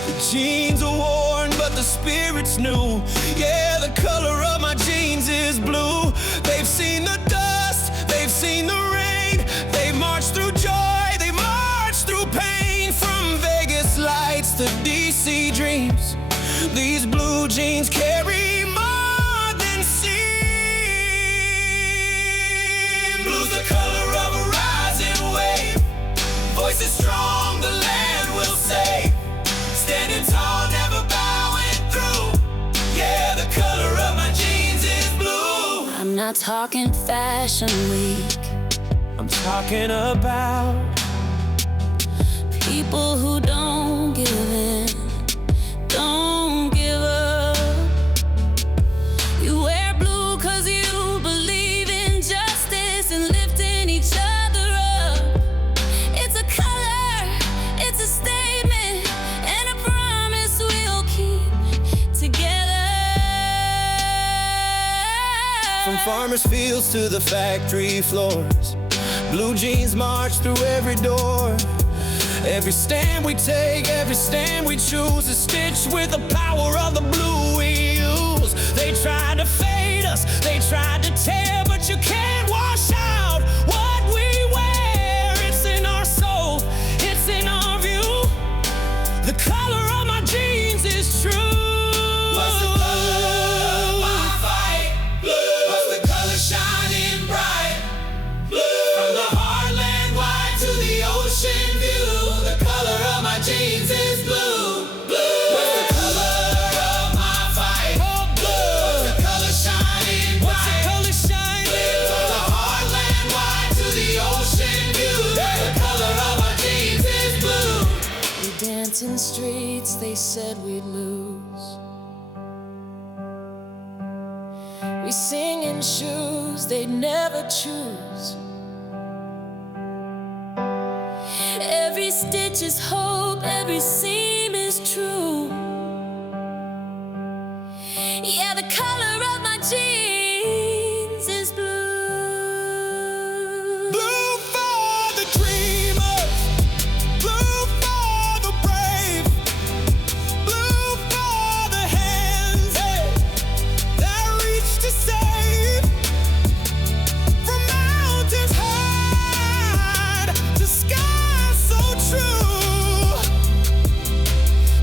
The jeans are worn, but the spirit's new. Yeah, the color of my jeans is blue. They've seen the dust, they've seen the rain. They march through joy, they march through pain. From Vegas lights to DC dreams, these blue jeans carry more than sin. Blue's the color of a ride. not talking fashion week. I'm talking about people who don't give in, don't give up. You wear blue 'cause you believe in justice and lifting each other up. It's a color, it's a statement, and a promise we'll keep together. From farmers' fields to the factory floors, blue jeans march through every door. Every stand we take, every stand we choose is stitched with the power of the blue we use. They tried to fade us, they tried to tear, but you can't wash out what we wear. It's in our souls, it's in our view. The color of my jeans is true. What's the color of my fight? Blue. What's the color shining bright? Blue. From the heartland wide to the ocean view, the color of my jeans is blue. Blue. What's the color of my fight? Blue. What's the color shining bright? What's the color shining? Blue. From the heartland wide to the ocean view, the color of my jeans is blue. We dance in streets they said we'd lose. We sing in shoes they'd never choose. Every stitch is hope, every seam is true. Yeah, the color of my jeans is blue. Blue for the dreamers, blue for the brave, blue for the hands that reach to save. From mountains high to skies so true,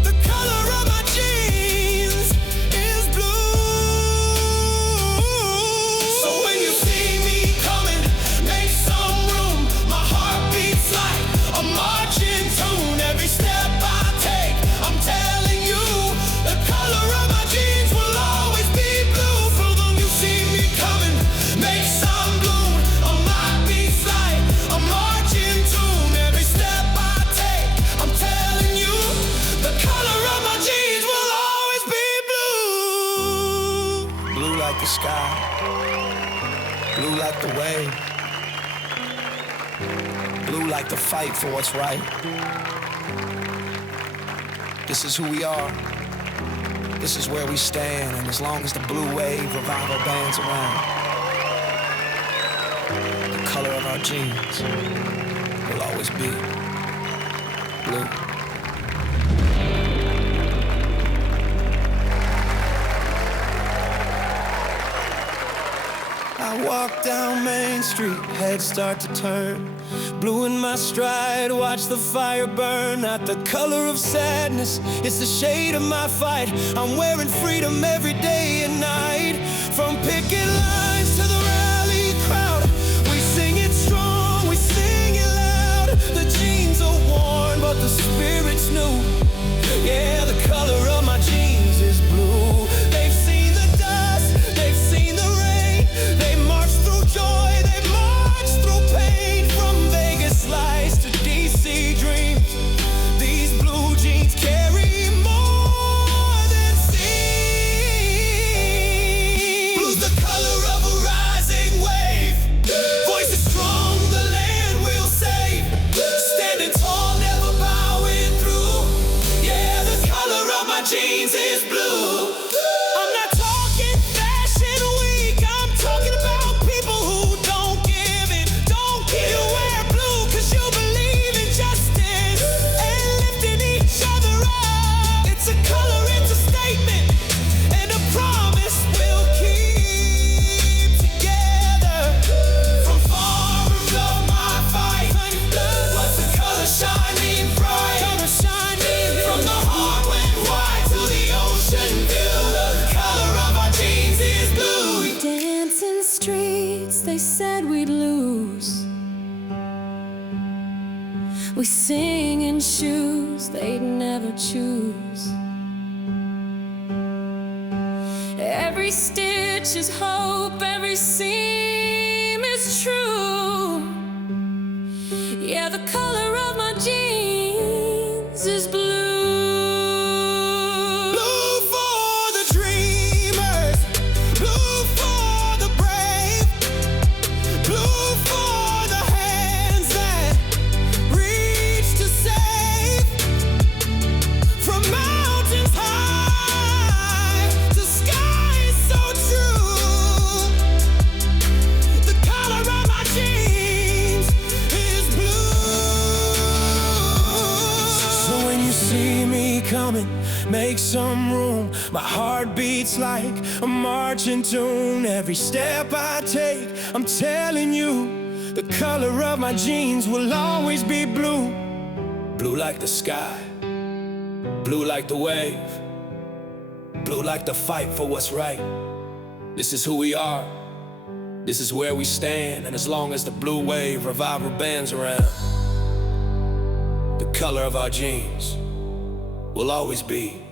the color of my jeans is blue. So when you see me coming, make some room. My heart beats like a marching tune. Every step I take, I'm telling you, the color of my jeans will always be blue. So when you see me coming, make some bloom. My heart beats like a marching tune. Every step I take, I'm telling you, the color of my jeans will always be blue. Blue like the sky, blue like the wave, blue like the fight for what's right. This is who we are, this is where we stand, and as long as the blue wave revival band's around, the color of our jeans will always be blue. I walk down Main Street, heads start to turn. Blue in my stride, watch the fire burn. Not the color of sadness, it's the shade of my fight. I'm wearing freedom every day and night. From picket lines to the rally crowd, we sing it strong, we sing it loud. The jeans are worn, but the spirit's new. Yeah, the color of my jeans is blue. They've seen the dust, they've seen the rain. They march through joy, they march through pain. From Vegas lights to DC dreams, these blue jeans carry more than seems. Blue's the color of a rising wave. Voices strong, the land will save. Standing tall, never bowing through. Yeah, the color of my jeans is blue. I'm not talking fashion week, I'm talking about people who don't give it, don't give. You wear blue 'cause you believe in justice and lifting each other up. It's a color, it's a statement, and a promise we'll keep together. From farmers of my fight, what's the color shining bright? Color shining from the heart went wide to the ocean view. The color of our jeans is blue. We dance in streets they said we'd lose. We sing in shoes they'd never choose. Every Every stitch is hope, every seam is true. Yeah, the color of my jeans is blue. Blue for the dreamers, blue for the brave, blue for the hands that reach to save. From mountains high to skies so true, the color of my jeans is blue. So when you see me coming, make some room. My heart beats like a marching tune. Every step I take, I'm telling you, the color of my jeans will always be blue. Blue like the sky, blue like the wave, blue like the fight for what's right. This is who we are, this is where we stand. And as long as the blue wave revival band's around, the color of our jeans will always be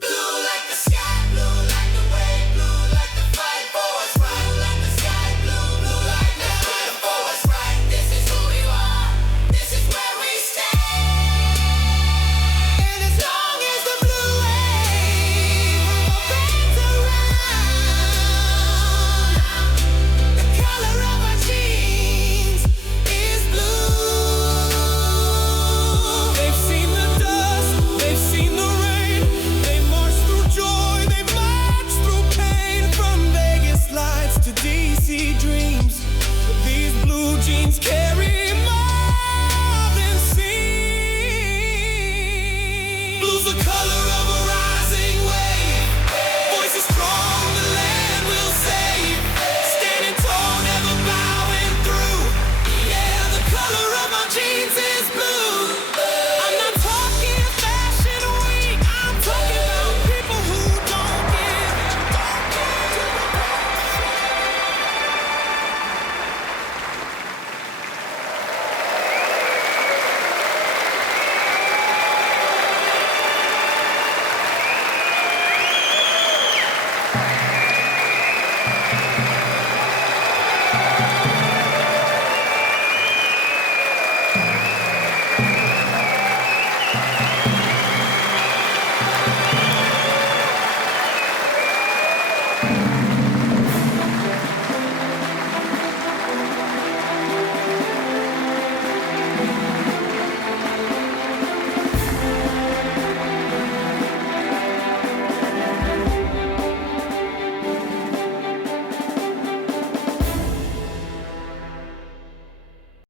blue like the sky, blue like the wave, blue like the fight for what's right. Blue like the sky, blue like the fight for what's right. This is who we are, this is where we stand. And as long as the blue wave bands around, the color of our jeans is blue. They've seen the dust, they've seen the rain, they march through joy, they march through pain. From Vegas lights to DC dreams, these blue jeans carry